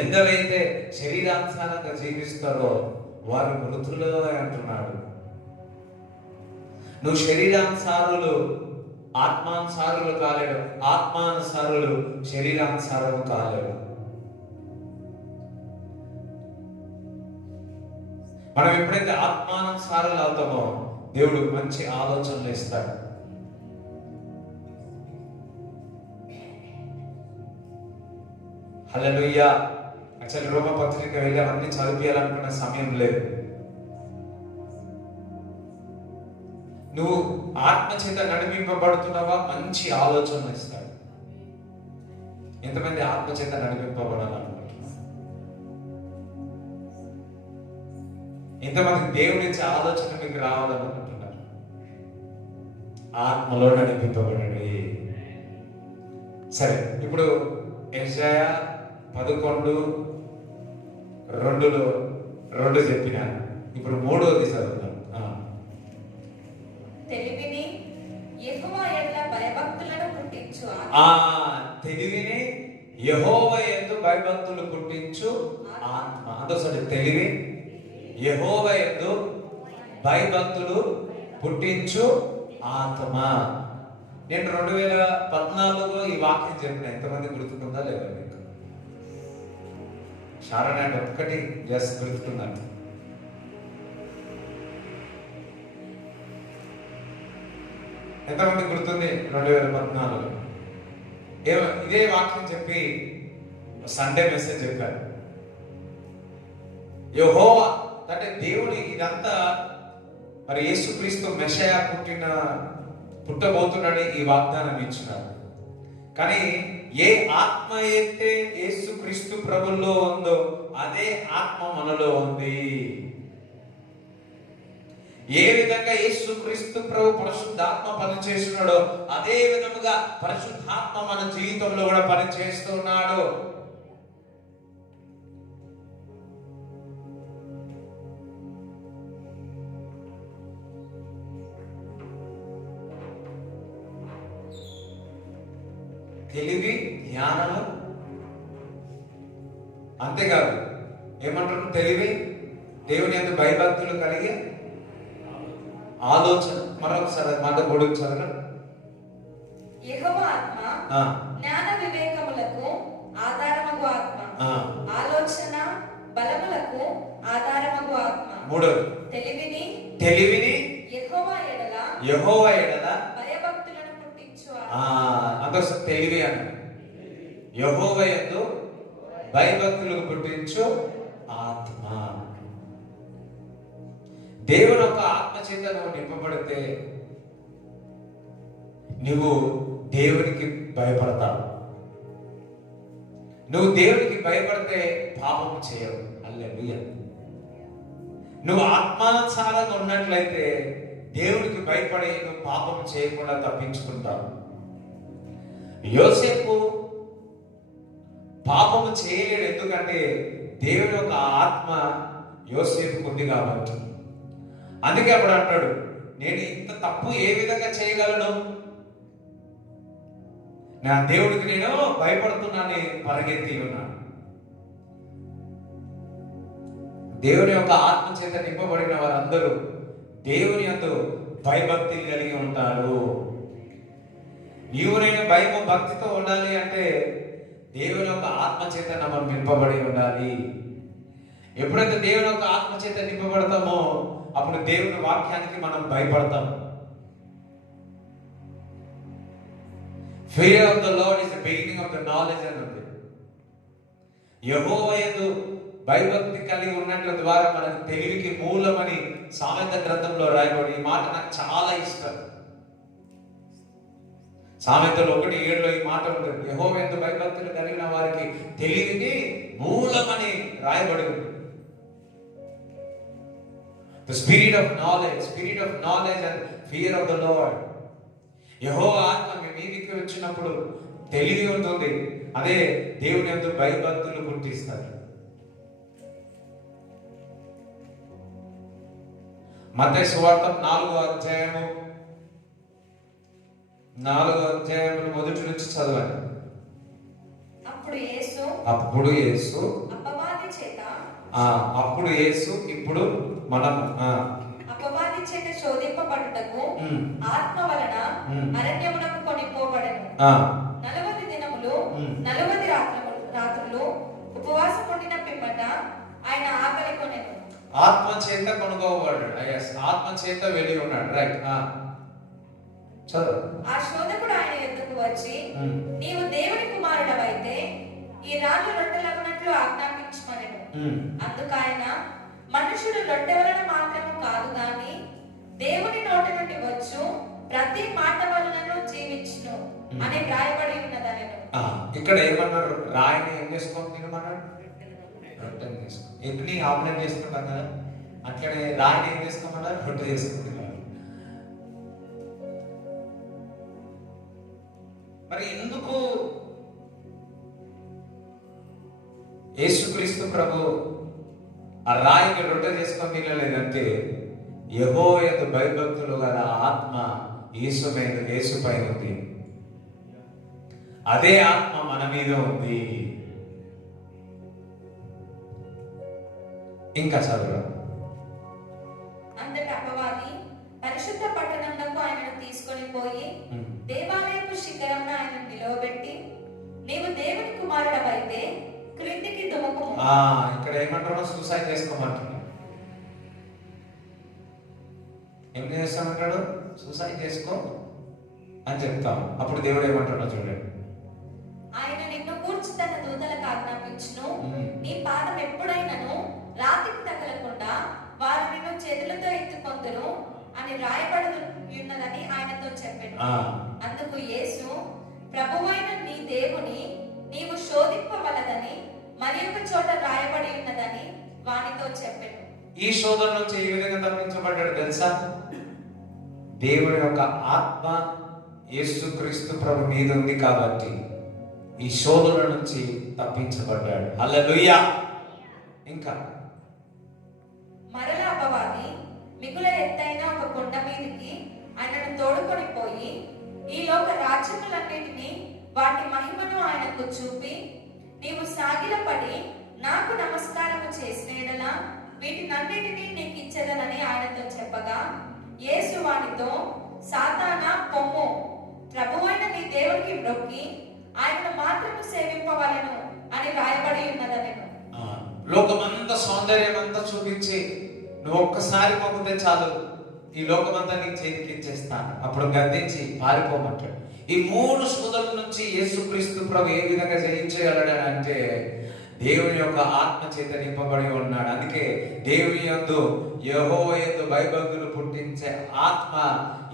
ఎందరైతే శరీరానుసారంగా జీవిస్తారో వారు మృతులు అంటున్నాడు. నువ్వు శరీరానుసారులు ఆత్మానుసారులు కాలేడు, ఆత్మానుసారులు శరీరానుసారులు కాలేడు. మనం ఎప్పుడైతే ఆత్మానుసారులు అవుతామో దేవుడు మంచి ఆలోచనలు ఇస్తాడు. హల్లెలూయా. యాక్చువల్లీ రోమా పత్రిక వెళ్ళి అవన్నీ చదివించాలనుకున్న సమయం లేదు. నువ్వు ఆత్మ చేత నడిపింపబడుతున్నావా, మంచి ఆలోచనలు ఇస్తాడు. ఎంతమంది ఆత్మ చేత నడిపింపబడాలనుకుంటున్నారు? ఎంతమంది దేవుడి నుంచి ఆలోచన మీకు రావాలనుకుంటున్నారు? ఆత్మలో నడిపింపబడండి. సరే, ఇప్పుడు యెషయా 11:2 చెప్పినాను. ఇప్పుడు 3వది చదువుతాం. తెలివిని యెహోవా యందు భయభక్తులను పుట్టించు తెలివిని యెహోవా యందు భయభక్తులు పుట్టించు ఆత్మ. అందుకోసం తెలివి యెహోవా యందు భయభక్తులు పుట్టించు ఆత్మ. నేను 2014 ఈ వాక్యం చెప్పిన, ఎంతమంది గుర్తుకుందా లేదా మీకు? శారణ్ ఒక్కటి జస్ట్ గుర్తుకున్నాను. ఎంతమంది గుర్తుంది? 2014 ఇదే వాక్యం చెప్పి సండే మెసేజ్ చెప్పారు. యెహోవా అంటే దేవుని, ఇదంతా మరి యేసుక్రీస్తు మెషయా పుట్టబోతున్నాడని ఈ వాగ్దానం ఇచ్చినారు. కానీ ఏ ఆత్మ అయితే యేసుక్రీస్తు ప్రభుల్లో ఉందో అదే ఆత్మ మనలో ఉంది. ఏ విధంగా యేసుక్రీస్తు ప్రభు పరిశుద్ధాత్మ పనిచేస్తున్నాడో అదే విధముగా పరిశుద్ధాత్మ మన జీవితంలో కూడా పనిచేస్తున్నాడు. తెలివి, జ్ఞానము, అంతేకాదు ఏమంటారు? తెలివి, దేవుని యందు భయభక్తులు కలిగి ఆలోచన. మరొకసారి మాట గొడుగు చదవడం. యెహోవా ఆత్మ జ్ఞాన వివేకములకు ఆధారమగు ఆత్మ, ఆలోచన బలములకు ఆధారమగు ఆత్మ. 3వది తెలివిని యెహోవా ఎడల భయభక్తులను పుట్టించు ఆత్మ. అందుకోసం తెలివి అన్న యెహోవా యందు భయభక్తులకు పుట్టించు ఆత్మ. దేవుని యొక్క ఆత్మ చేత నువ్వు నింపబడితే నువ్వు దేవునికి భయపడతావు. నువ్వు దేవునికి భయపడితే పాపం చేయవు. హల్లెలూయా. నువ్వు ఆత్మానుసారంగా ఉన్నట్లయితే దేవునికి భయపడి నువ్వు పాపం చేయకుండా తప్పించుకుంటావు. యోసేపు పాపము చేయలేడు, ఎందుకంటే దేవుని యొక్క ఆత్మ యోసేపుకు ఉంది కాబట్టి. అందుకే అప్పుడు అంటాడు, నేను ఇంత తప్పు ఏ విధంగా చేయగలను, నా దేవుడికి నేను భయపడుతున్నానని పరిగెత్తి ఉన్నాను. దేవుని యొక్క ఆత్మ చేత నింపబడిన వారందరూ దేవుని యందు భయభక్తి కలిగి ఉంటారు. నీవు నేను భయం భక్తితో ఉండాలి అంటే దేవుని యొక్క ఆత్మ చేత మనం నింపబడి ఉండాలి. ఎప్పుడైతే దేవుని యొక్క ఆత్మ చేత నింపబడతామో అప్పుడు దేవుని వాక్యానికి మనం భయపడతాం. Fear of the Lord is the beginning of the knowledge అన్నది. యెహోవా యందు భయభక్తి కలిగి ఉన్నట్ల ద్వారా మనకు తెలివికి మూలమని సామెత గ్రంథంలో రాయబడి. ఈ మాట నాకు చాలా ఇష్టం. సామెతలు 1:7 ఈ మాట ఉంటుంది, యెహోవా యందు భయభక్తులు కలిగిన వారికి తెలివికి మూలమని రాయబడి ఉంది. The spirit of knowledge and fear of the Lord. యెహోవా ఆత్మ మీ మీదికి వచ్చినప్పుడు తెలివి ఉంటుంది. అదే దేవుని యందు భయభక్తులు పుట్టిస్తారు. మత్తయి సువార్త 4వ అధ్యాయము 4వ మొదటి నుంచి చదవండి. అప్పుడు యేసు ఇప్పుడు మనం అపవాది చేత శోధింపబడుటకు ఆత్మ వలన అరణ్యమునకు కొనిపోబడెను. 40 దినములు 40 రాత్రులు ఉపవాసం ఉండిన పిమ్మట ఆయన ఆకలి కొనెను. ఆత్మ చేత కొనుకోబడ్డాడు. ఆత్మ చేత వెళ్ళి ఉన్నాడు. రైట్. ఆ శోధకుడు ఆయన యొద్దకు వచ్చి, నీవు దేవుని కుమారుడవైతే ఈ రాళ్ళు రొట్టెలగునట్లు ఆజ్ఞాపించమనెను. అందుకు ఆయన, మనుషుడు రొట్టె వలన మాత్రము కాదు గాని దేవుని నోటి నుండి వచ్చు ప్రతి మాట వలనను జీవించును అని వ్రాయబడి ఉన్నదనెను. ఇక్కడ ఏమన్నారు? రాయిని ఏం చేసుకొని తినమన్నాడు? రొట్టెని చేసుకో. ఎగ్ని ఆమ్లెట్ చేసుకుంటాం కదా, అట్లనే రాయిని ఏం చేసుకోమన్నారు? రొట్టె చేసుకుంటున్నారు. మరి ఎందుకు యేసుక్రీస్తు ప్రభు ఆ రాయిని రొట్టె చేసుకొని తినలేదంటే యెహోవా యందు భయభక్తులు గల ఆత్మ యేసుపై ఉంది. అదే ఆత్మ మన మీద ఉంది. ఇంకా చదువు. అంతటా అపవాది పరిశుద్ధ పట్టణంలో ఆయనను తీసుకొని పోయి దేవాలయపు శిఖరంలో ఆయన నిలవబెట్టి, నీవు దేవుని కుమారుడవైతే క్రిందికి దుముకుము. ఇక్కడ ఏమంటారో సూసైడ్ చేసుకోమంటున్నాడు. ఏం చేస్తామంటాడు? సూసైడ్ చేసుకో అని చెప్తాం. అప్పుడు దేవుడు ఏమంటాడో చూడండి. ఆయన నిన్ను కూర్చి తన దూతలకు ఆజ్ఞాపించును, నీ పాదం ఎప్పుడైనను రాతికి తగలకుండా వారు నిన్ను చేతులతో ఎత్తుకొందురు అని రాయబడి ఉన్నదని ఆయనతో చెప్పాడు. అందుకు యేసు, ప్రభువైన నీ దేవుని నీవు శోధింపవలదని మరి ఒక చోట రాయబడి ఉన్నదని వానితో చెప్పాడు. ఈ శోధన నుంచి ఏ విధంగా తప్పించబడ్డాడు తెలుసా? దేవుడి యొక్క ఆత్మ యేసుక్రీస్తు ప్రభు మీద ఉంది కాబట్టి ఈ శోధన నుంచి తప్పించబడ్డాడు. హల్లెలూయా. ఇంకా మరల అపవాది మిగుల ఎత్తైన ఒక కొండ మీదకి ఆయనను తోడుకొని పోయి ఈ లోక రాజ్యములన్నిటినీ వాటి మహిమను ఆయనకు చూపి, నీవు సాగిలపడి నాకు నమస్కారము చేసిన యెడల వీటినన్నిటినీ నీకు ఇచ్చేదనని ఆయనతో చెప్పగా, యేసు వానితో, సాతానా పొమ్ము, ప్రభువైన నీ దేవునికి మొక్కి ఆయనను మాత్రము సేవింపవలెను అని రాయబడి ఉన్నదనెను. లోకమంతా సౌందర్యం అంతా చూపించి నువ్వు ఒక్కసారి మొక్కితే చాలు, ఈ లోకమంతా నీకు చేతికి ఇచ్చేస్తాను, అప్పుడు గద్దించి పారిపోమంటాడు. ఈ 3 శోధనల నుంచి యేసుక్రీస్తు ప్రభు ఏ విధంగా జయించగలడు అంటే దేవుని యొక్క ఆత్మ చేత నింపబడి ఉన్నాడు. అందుకే దేవుని యందు యెహోవా యందు భయభక్తులు పుట్టించే ఆత్మ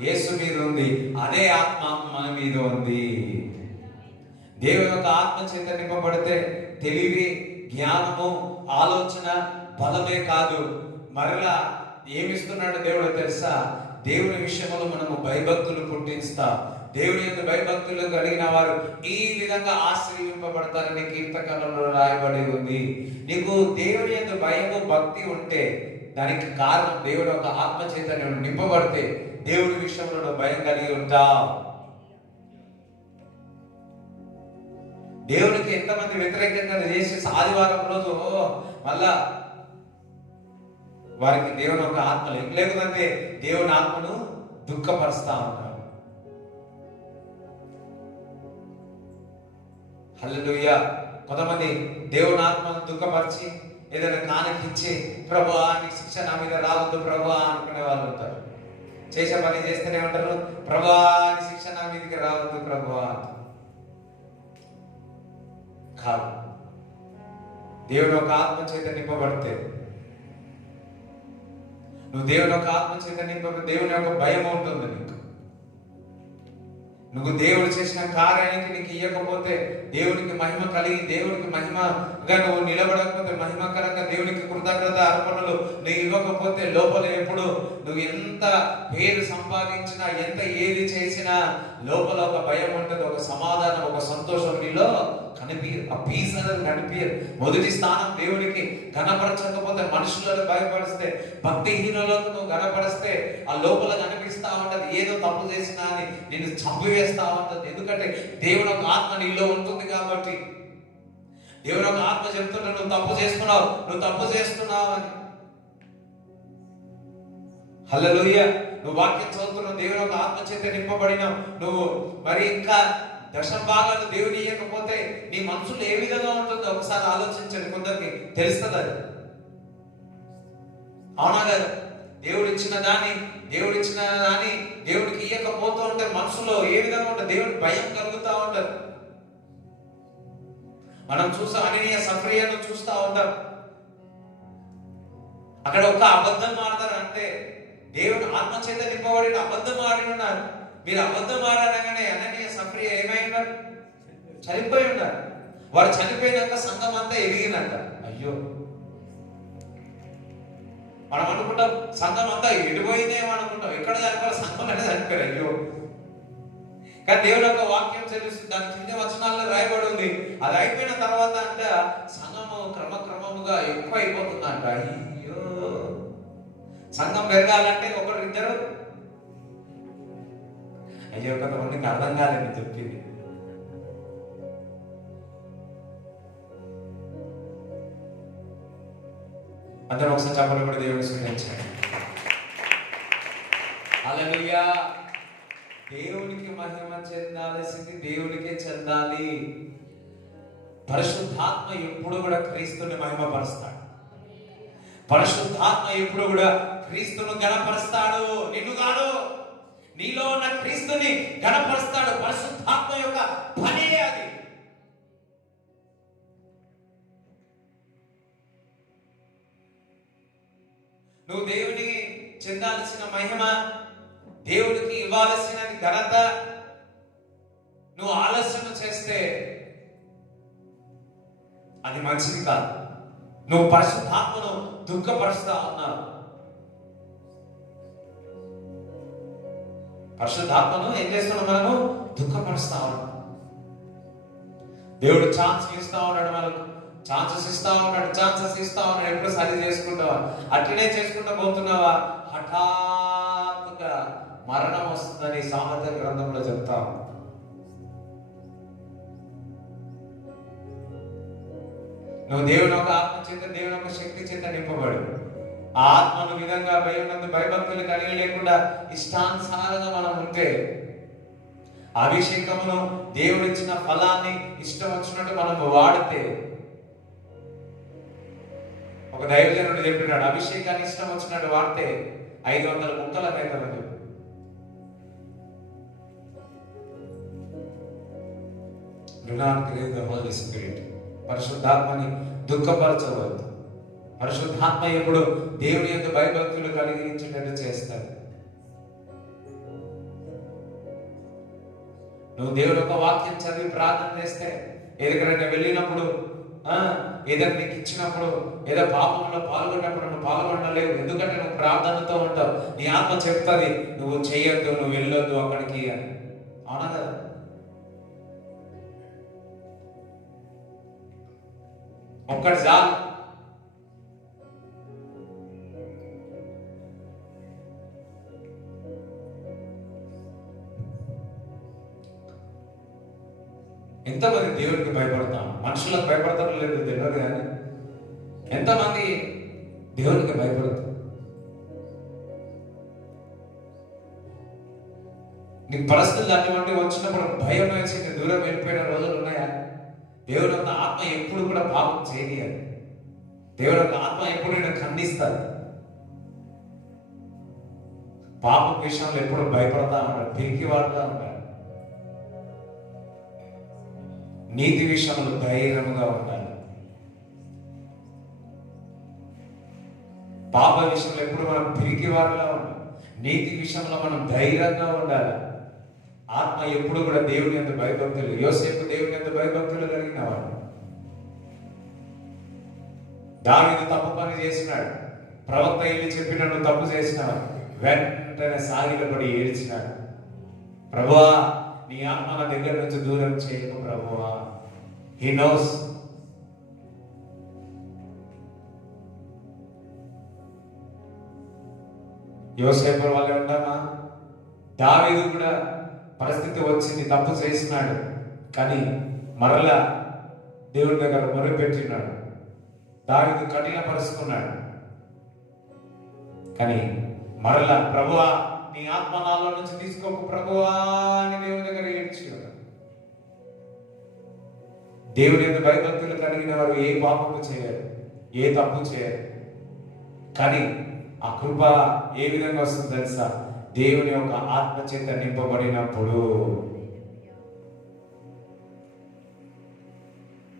యేసు మీద ఉంది. అదే ఆత్మ మన మీద ఉంది. దేవుని యొక్క ఆత్మ చేత నింపబడితే తెలివి, జ్ఞానము, ఆలోచన, బలమే కాదు, మరలా ఏమిస్తున్నాడు దేవుడు తెలుసా? దేవుని విషయంలో మనము భయభక్తులు పుట్టిస్తా. దేవుని యొక్క భయభక్తులు కలిగిన వారు ఈ విధంగా ఆశ్రయింపబడతారని కీర్తనలో రాయబడి ఉంది. నీకు దేవుని యొక్క భయము భక్తి ఉంటే దానికి కారణం దేవుడు ఒక ఆత్మ చేత నేను నింపబడితే దేవుని విషయంలో నువ్వు భయం కలిగి ఉంటావు. దేవునికి ఎంతమంది వ్యతిరేకంగా చేసి ఆదివారం రోజు మళ్ళా వారికి దేవుని ఒక ఆత్మ లేకపోతే దేవుని ఆత్మను దుఃఖపరుస్తా ఉంటారు. హల్లెలూయా. కొంతమంది దేవుని ఆత్మను దుఃఖపరిచి ఏదైనా కానికిచ్చి ప్రభువా నీ శిక్ష నా మీద రావద్దు ప్రభువా అనుకునే వాళ్ళు ఉంటారు. చేసే పని చేస్తూనే ఉంటారు, ప్రభువా నీ శిక్ష నా మీదకి రావద్దు ప్రభువా. కాదు, దేవుని ఒక ఆత్మ చేత నింపబడితే, నువ్వు దేవుని ఒక ఆత్మ చేత నింపబడి దేవుని యొక్క భయం ఉంటుంది నీకు. నువ్వు దేవుడు చేసిన కార్యానికి నీకు ఇవ్వకపోతే దేవునికి మహిమ కలిగి దేవునికి మహిమగా నువ్వు నిలబడకపోతే మహిమకరంగా దేవునికి కృతజ్ఞత అర్పణలు నువ్వు ఇవ్వకపోతే లోపల ఎప్పుడు నువ్వు ఎంత పేరు సంపాదించినా ఎంత ఏది చేసినా లోపల ఒక భయం ఉంటుంది, ఒక సమాధానం, ఒక సంతోషం నీలో ఆ పీస్ అనేది కనిపించదు. మొదటి స్థానం దేవునికి ఘనపరచకపోతే, మనుషులను భయపరిస్తే, భక్తిహీనులకు నువ్వు ఘనపరిస్తే ఆ లోపల కనిపిస్తా ఉంటది ఏదో తప్పు చేసినా అని నిన్ను చంపివేస్తా ఉంటది. ఎందుకంటే దేవుని ఒక ఆత్మ నీలో ఉంటుంది కాబట్టి. దేవుని ఒక ఆత్మ చెప్తున్నా నువ్వు తప్పు చేస్తున్నావు అని. హల్లెలూయా. నువ్వు వాక్యం చదువుతున్నావు, దేవుని ఒక ఆత్మ చేత నింపబడినావు. నువ్వు మరి ఇంకా దశభాగాలు దేవుని ఇవ్వకపోతే నీ మనసులో ఏ విధంగా ఉంటుందో ఒకసారి ఆలోచించండి. కొందరికి తెలుస్తుంది అది. అవునా కదా? దేవుడిచ్చిన దాన్ని దేవుడికి ఇవ్వకపోతూ ఉంటే మనసులో ఏ విధంగా ఉంటుంది? దేవుడి భయం కలుగుతూ ఉంటారు. మనం చూసా అననీయ సఫరియను చూస్తూ ఉంటాం. అక్కడ ఒక అబద్ధం ఆడతారు అంటే దేవుడు ఆత్మ చేత నింపబడి అబద్ధం ఆడి ఉన్నారు. మీరు అబద్ధం ఆడనగానే అననీయ సఫరియ ఏమై ఉన్నారు? చనిపోయి ఉన్నారు. వారు చనిపోయినాక సంఘం అంతా ఎదిగినట్ట. అయ్యో, మనం అనుకుంటాం సంఘం అంతా ఎడిపోయిందేమో అనుకుంటాం. ఎక్కడ చనిపోయారు? సంఘం అనేది చనిపోయారు. అయ్యో, కానీ దేవుని యొక్క వాక్యం తెలుస్తుంది. దాని కింద వచనాల్లో రాయబడి ఉంది. అది అయిపోయిన తర్వాత అంటే సంఘము క్రమక్రమముగా ఎక్కువ అయిపోతుందంట. అయ్యో, సంఘం పెరగాలంటే ఒకరు ఇద్దరు. అయ్యో, కొంతమందికి అర్థం కాలేదు చెప్పింది. అందరం ఒకసారి చెప్పలు కూడా దేవుని స్వీకరించారు. హల్లెలూయా. దేవునికి మహిమ చెందాల్సింది దేవునికే చెందాలి. పరిశుద్ధాత్మ ఎప్పుడు కూడా క్రీస్తుని మహిమపరుస్తాడు. పరిశుద్ధాత్మ ఎప్పుడు కూడా క్రీస్తును గణపరుస్తాడు. నిన్ను కాదు, నీలో ఉన్న క్రీస్తుని గణపరుస్తాడు. పరిశుద్ధాత్మ యొక్క పనే అది. నువ్వు దేవునికి చెందాల్సిన మహిమ, దేవుడికి ఇవ్వాల్సిన ఘనత నువ్వు ఆలస్యం చేస్తే అది మంచిది కాదు. నువ్వు పరిశుద్ధాత్మను దుఃఖపరుస్తా ఉన్నావు. పరిశుద్ధాత్మను ఏం చేస్తున్నాం? మనము దుఃఖపరుస్తా ఉన్నాం. దేవుడు ఛాన్స్ ఇస్తా ఉన్నాడు, మనకు ఛాన్సెస్ ఇస్తా ఉన్నాడు. ఎప్పుడు సరి చేసుకుంటావా? అట్లనే చేసుకుంటా పోతున్నావా? హఠాత్తుగా మరణం వస్తుందని సామెతల గ్రంథంలో చెప్తాం. నువ్వు దేవుని ఒక ఆత్మ చేత, దేవుని ఒక శక్తి చేత నింపబడు. ఆ ఆత్మను విధంగా భయభక్తులు కలిగి లేకుండా ఇష్టానుసారంగా మనం ఉంటే, అభిషేకమును దేవుడిచ్చిన ఫలాన్ని ఇష్టం వచ్చినట్టు మనం వాడితే, ఒక దైవజనుడు చెప్పినాడు, అభిషేకాన్ని ఇష్టం వచ్చినట్టు వాడితే 500 ముక్కల అవుతామని చెప్పి. Do not grieve the Holy Spirit. పరిశుద్ధాత్మని దుఃఖపరచవద్దు. పరిశుద్ధాత్మ ఎప్పుడు దేవుని యొక్క భయభక్తులు కలిగించేటట్టు చేస్తాడు. నువ్వు దేవుని యొక్క వాక్యం చదివి ప్రార్థన చేస్తే, ఎక్కడికైనా వెళ్ళినప్పుడు ఏదైనా నీకు ఇచ్చినప్పుడు, ఏదో పాపంలో పాల్గొన్నప్పుడు నువ్వు పాల్గొనలేవు, ఎందుకంటే నువ్వు ప్రార్థనతో ఉంటావు. నీ ఆత్మ చెప్తుంది నువ్వు చేయొద్దు, నువ్వు వెళ్ళొద్దు అక్కడికి అని. అవునా కదా? ఒక్కటి చాలు. ఎంతమంది దేవుడికి భయపడతాం? మనుషులకు భయపడతారో లేదు తెలియదు, కానీ ఎంతమంది దేవునికి భయపడతారు? నీ పరిస్థితులు అటువంటి వచ్చినప్పుడు భయం వేసి దూరం వెళ్ళిపోయిన రోజులు ఉన్నాయా? దేవుడు యొక్క ఆత్మ ఎప్పుడు కూడా పాపం చేయనియాలి. దేవుడు యొక్క ఆత్మ ఎప్పుడు నేను ఖండిస్తాను. పాపం విషయంలో ఎప్పుడు భయపడతా ఉంటాడు, పిరికి వాడుతూ ఉంటాడు. నీతి విషయంలో ధైర్యంగా ఉండాలి. పాప విషయంలో ఎప్పుడు మనం పిరికి వాడులా ఉండాలి. నీతి విషయంలో మనం ధైర్యంగా ఉండాలి. ఆత్మ ఎప్పుడు కూడా దేవుని ఎంత భయభక్తులు. యోసేపు దేవుని ఎంత భయభక్తులు కలిగిన వాడు. దావీదు తప్పు పని చేసినాడు, ప్రవక్త వెళ్ళి చెప్పినట్టు తప్పు చేసినాడు, వెంటనే సాగిలపడి ఏడ్చినాడు. ప్రభువా, నీ ఆత్మ నా దగ్గర నుంచి దూరం చేయకు ప్రభువా. He knows. యోసేపు వాళ్ళే ఉంటామా? దావీదు కూడా పరిస్థితి వచ్చింది, తప్పు చేసినాడు, కానీ మరలా దేవుడి దగ్గర మొరుపెట్టినాడు. దావీదు కఠినపరుచుకున్నాడు, కానీ మరలా ప్రభువా నీ ఆత్మ నాలో నుంచి తీసుకోకు ప్రభువా అని దేవుని దగ్గర ఏడ్చాడు. దేవుని యొక్క భయభక్తులు కలిగిన వారు ఏ పాపము చేయరు, ఏ తప్పు చేయరు. కానీ ఆ కృప ఏ విధంగా వస్తుంది తెలుసా? దేవుని యొక్క ఆత్మ చేత నింపబడినప్పుడు.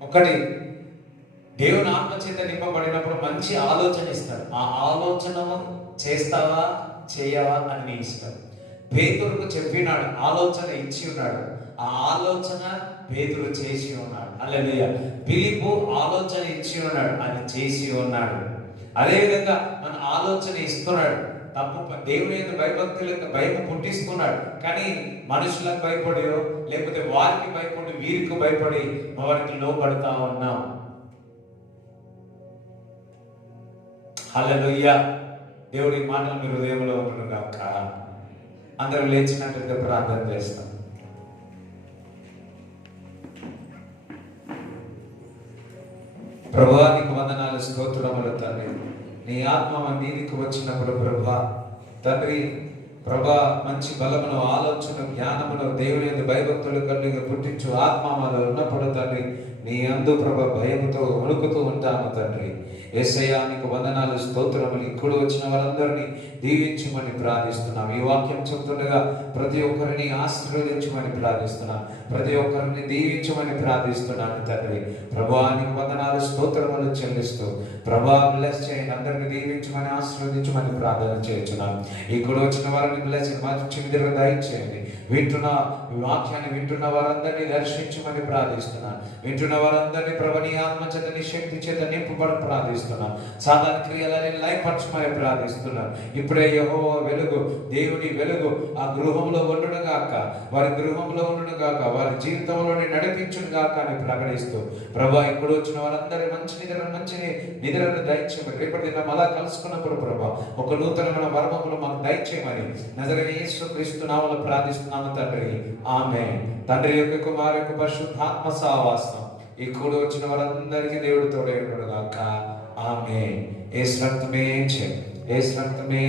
ఒకటి, దేవుని ఆత్మ చేత నింపబడినప్పుడు మంచి ఆలోచన ఇస్తాడు. ఆ ఆలోచన చేస్తావా చేయవా అని నీ ఇష్టం. పేతురుకు చెప్పినాడు, ఆలోచన ఇచ్చి ఉన్నాడు. ఆ ఆలోచన పేతురు చేసి ఉన్నాడు. హల్లెలూయా. ఫిలిప్పు ఆలోచన ఇచ్చి ఉన్నాడు, అది చేసి ఉన్నాడు. అదేవిధంగా మన ఆలోచన ఇస్తున్నాడు. తప్పు దేవుని యొక్క భయభక్తులకు భయం పుట్టిస్తున్నాడు, కానీ మనుషులకు భయపడియో లేకపోతే వారికి భయపడి వీరికి భయపడి వారికి లోపడతా ఉన్నాం. హల్లెలూయా. దేవుడి మాటలు మీ హృదయంలో ఉండను గాక. అందరూ లేచినట్లయితే ప్రార్థన చేస్తాం. ప్రభువా నీకు వందనాలు, స్తోత్రములు తండ్రి. నీ ఆత్మ నీకు వచ్చినప్పుడు ప్రభా తండ్రి, ప్రభా మంచి బలమును, ఆలోచన, జ్ఞానమును, దేవుని యందు భయభక్తులు కలిగి పుట్టించు ఆత్మ మాలో ఉన్నప్పుడు తండ్రి, నీ అందు ప్రభా భయముతో వణుకుతూ ఉంటాము తండ్రి. యేసయ్యా నీకు వందనాలు, స్తోత్రములు. ఇక్కడ వచ్చిన వారందరినీ దీవించమని ప్రార్థిస్తున్నాం. ఈ వాక్యం చెప్తుండగా ప్రతి ఒక్కరిని ఆశీర్వదించమని ప్రార్థిస్తున్నాం, ప్రతి ఒక్కరిని దీవించమని ప్రార్థిస్తున్నాను తండ్రి. ప్రభువా నీకు వందనాలు, స్తోత్రములు చెల్లిస్తూ ప్రభా బ్లెస్ చేయండి, అందరిని దీవించమని ఆశీర్వదించమని ప్రార్థన చేస్తున్నాం. ఇక్కడ వచ్చిన వారిని బ్లెస్ మంచి విధంగా దయచేయండి. వింటున్న వాక్యాన్ని వింటున్న వారందరినీ దర్శించమని ప్రార్థిస్తున్నాను. వింటున్న వారందరినీ ప్రభు నీ ఆత్మ చేత నీ శక్తి చేత నింపబడి ప్రార్థిస్తున్నాం. సాధారణ క్రియలని లయపరచమని ప్రార్థిస్తున్నాం. ఇప్పుడే యెహోవా వెలుగు, దేవుని వెలుగు ఆ గృహంలో ఉండును గాక, వారి గృహంలో ఉండును గాక, వారి జీవితంలోని నడిపించును గాక అని ప్రకటిస్తూ ప్రభా ఇప్పుడు వచ్చిన వారందరి మంచి నిద్రను దయచేయమని, రేపటి దినం అలా కలుసుకున్నప్పుడు ప్రభా ఒక నూతనమైన మర్మములు మాకు దయచేయమని నజరేయుడైన యేసుక్రీస్తు నామములో ప్రార్థిస్తున్నాము తండ్రి. ఆమేన్. తండ్రి యొక్క కుమారు యొక్క పరిశుద్ధాత్మ సహవాసం ఈ కూడి వచ్చిన వారందరికీ దేవుడు తోడే ఉండును గాక. ఆమేన్. యేసు రక్తమే యేసు రక్తమే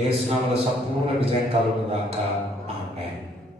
యేసు నామములో సంపూర్ణ విజయం కలుగును గాక.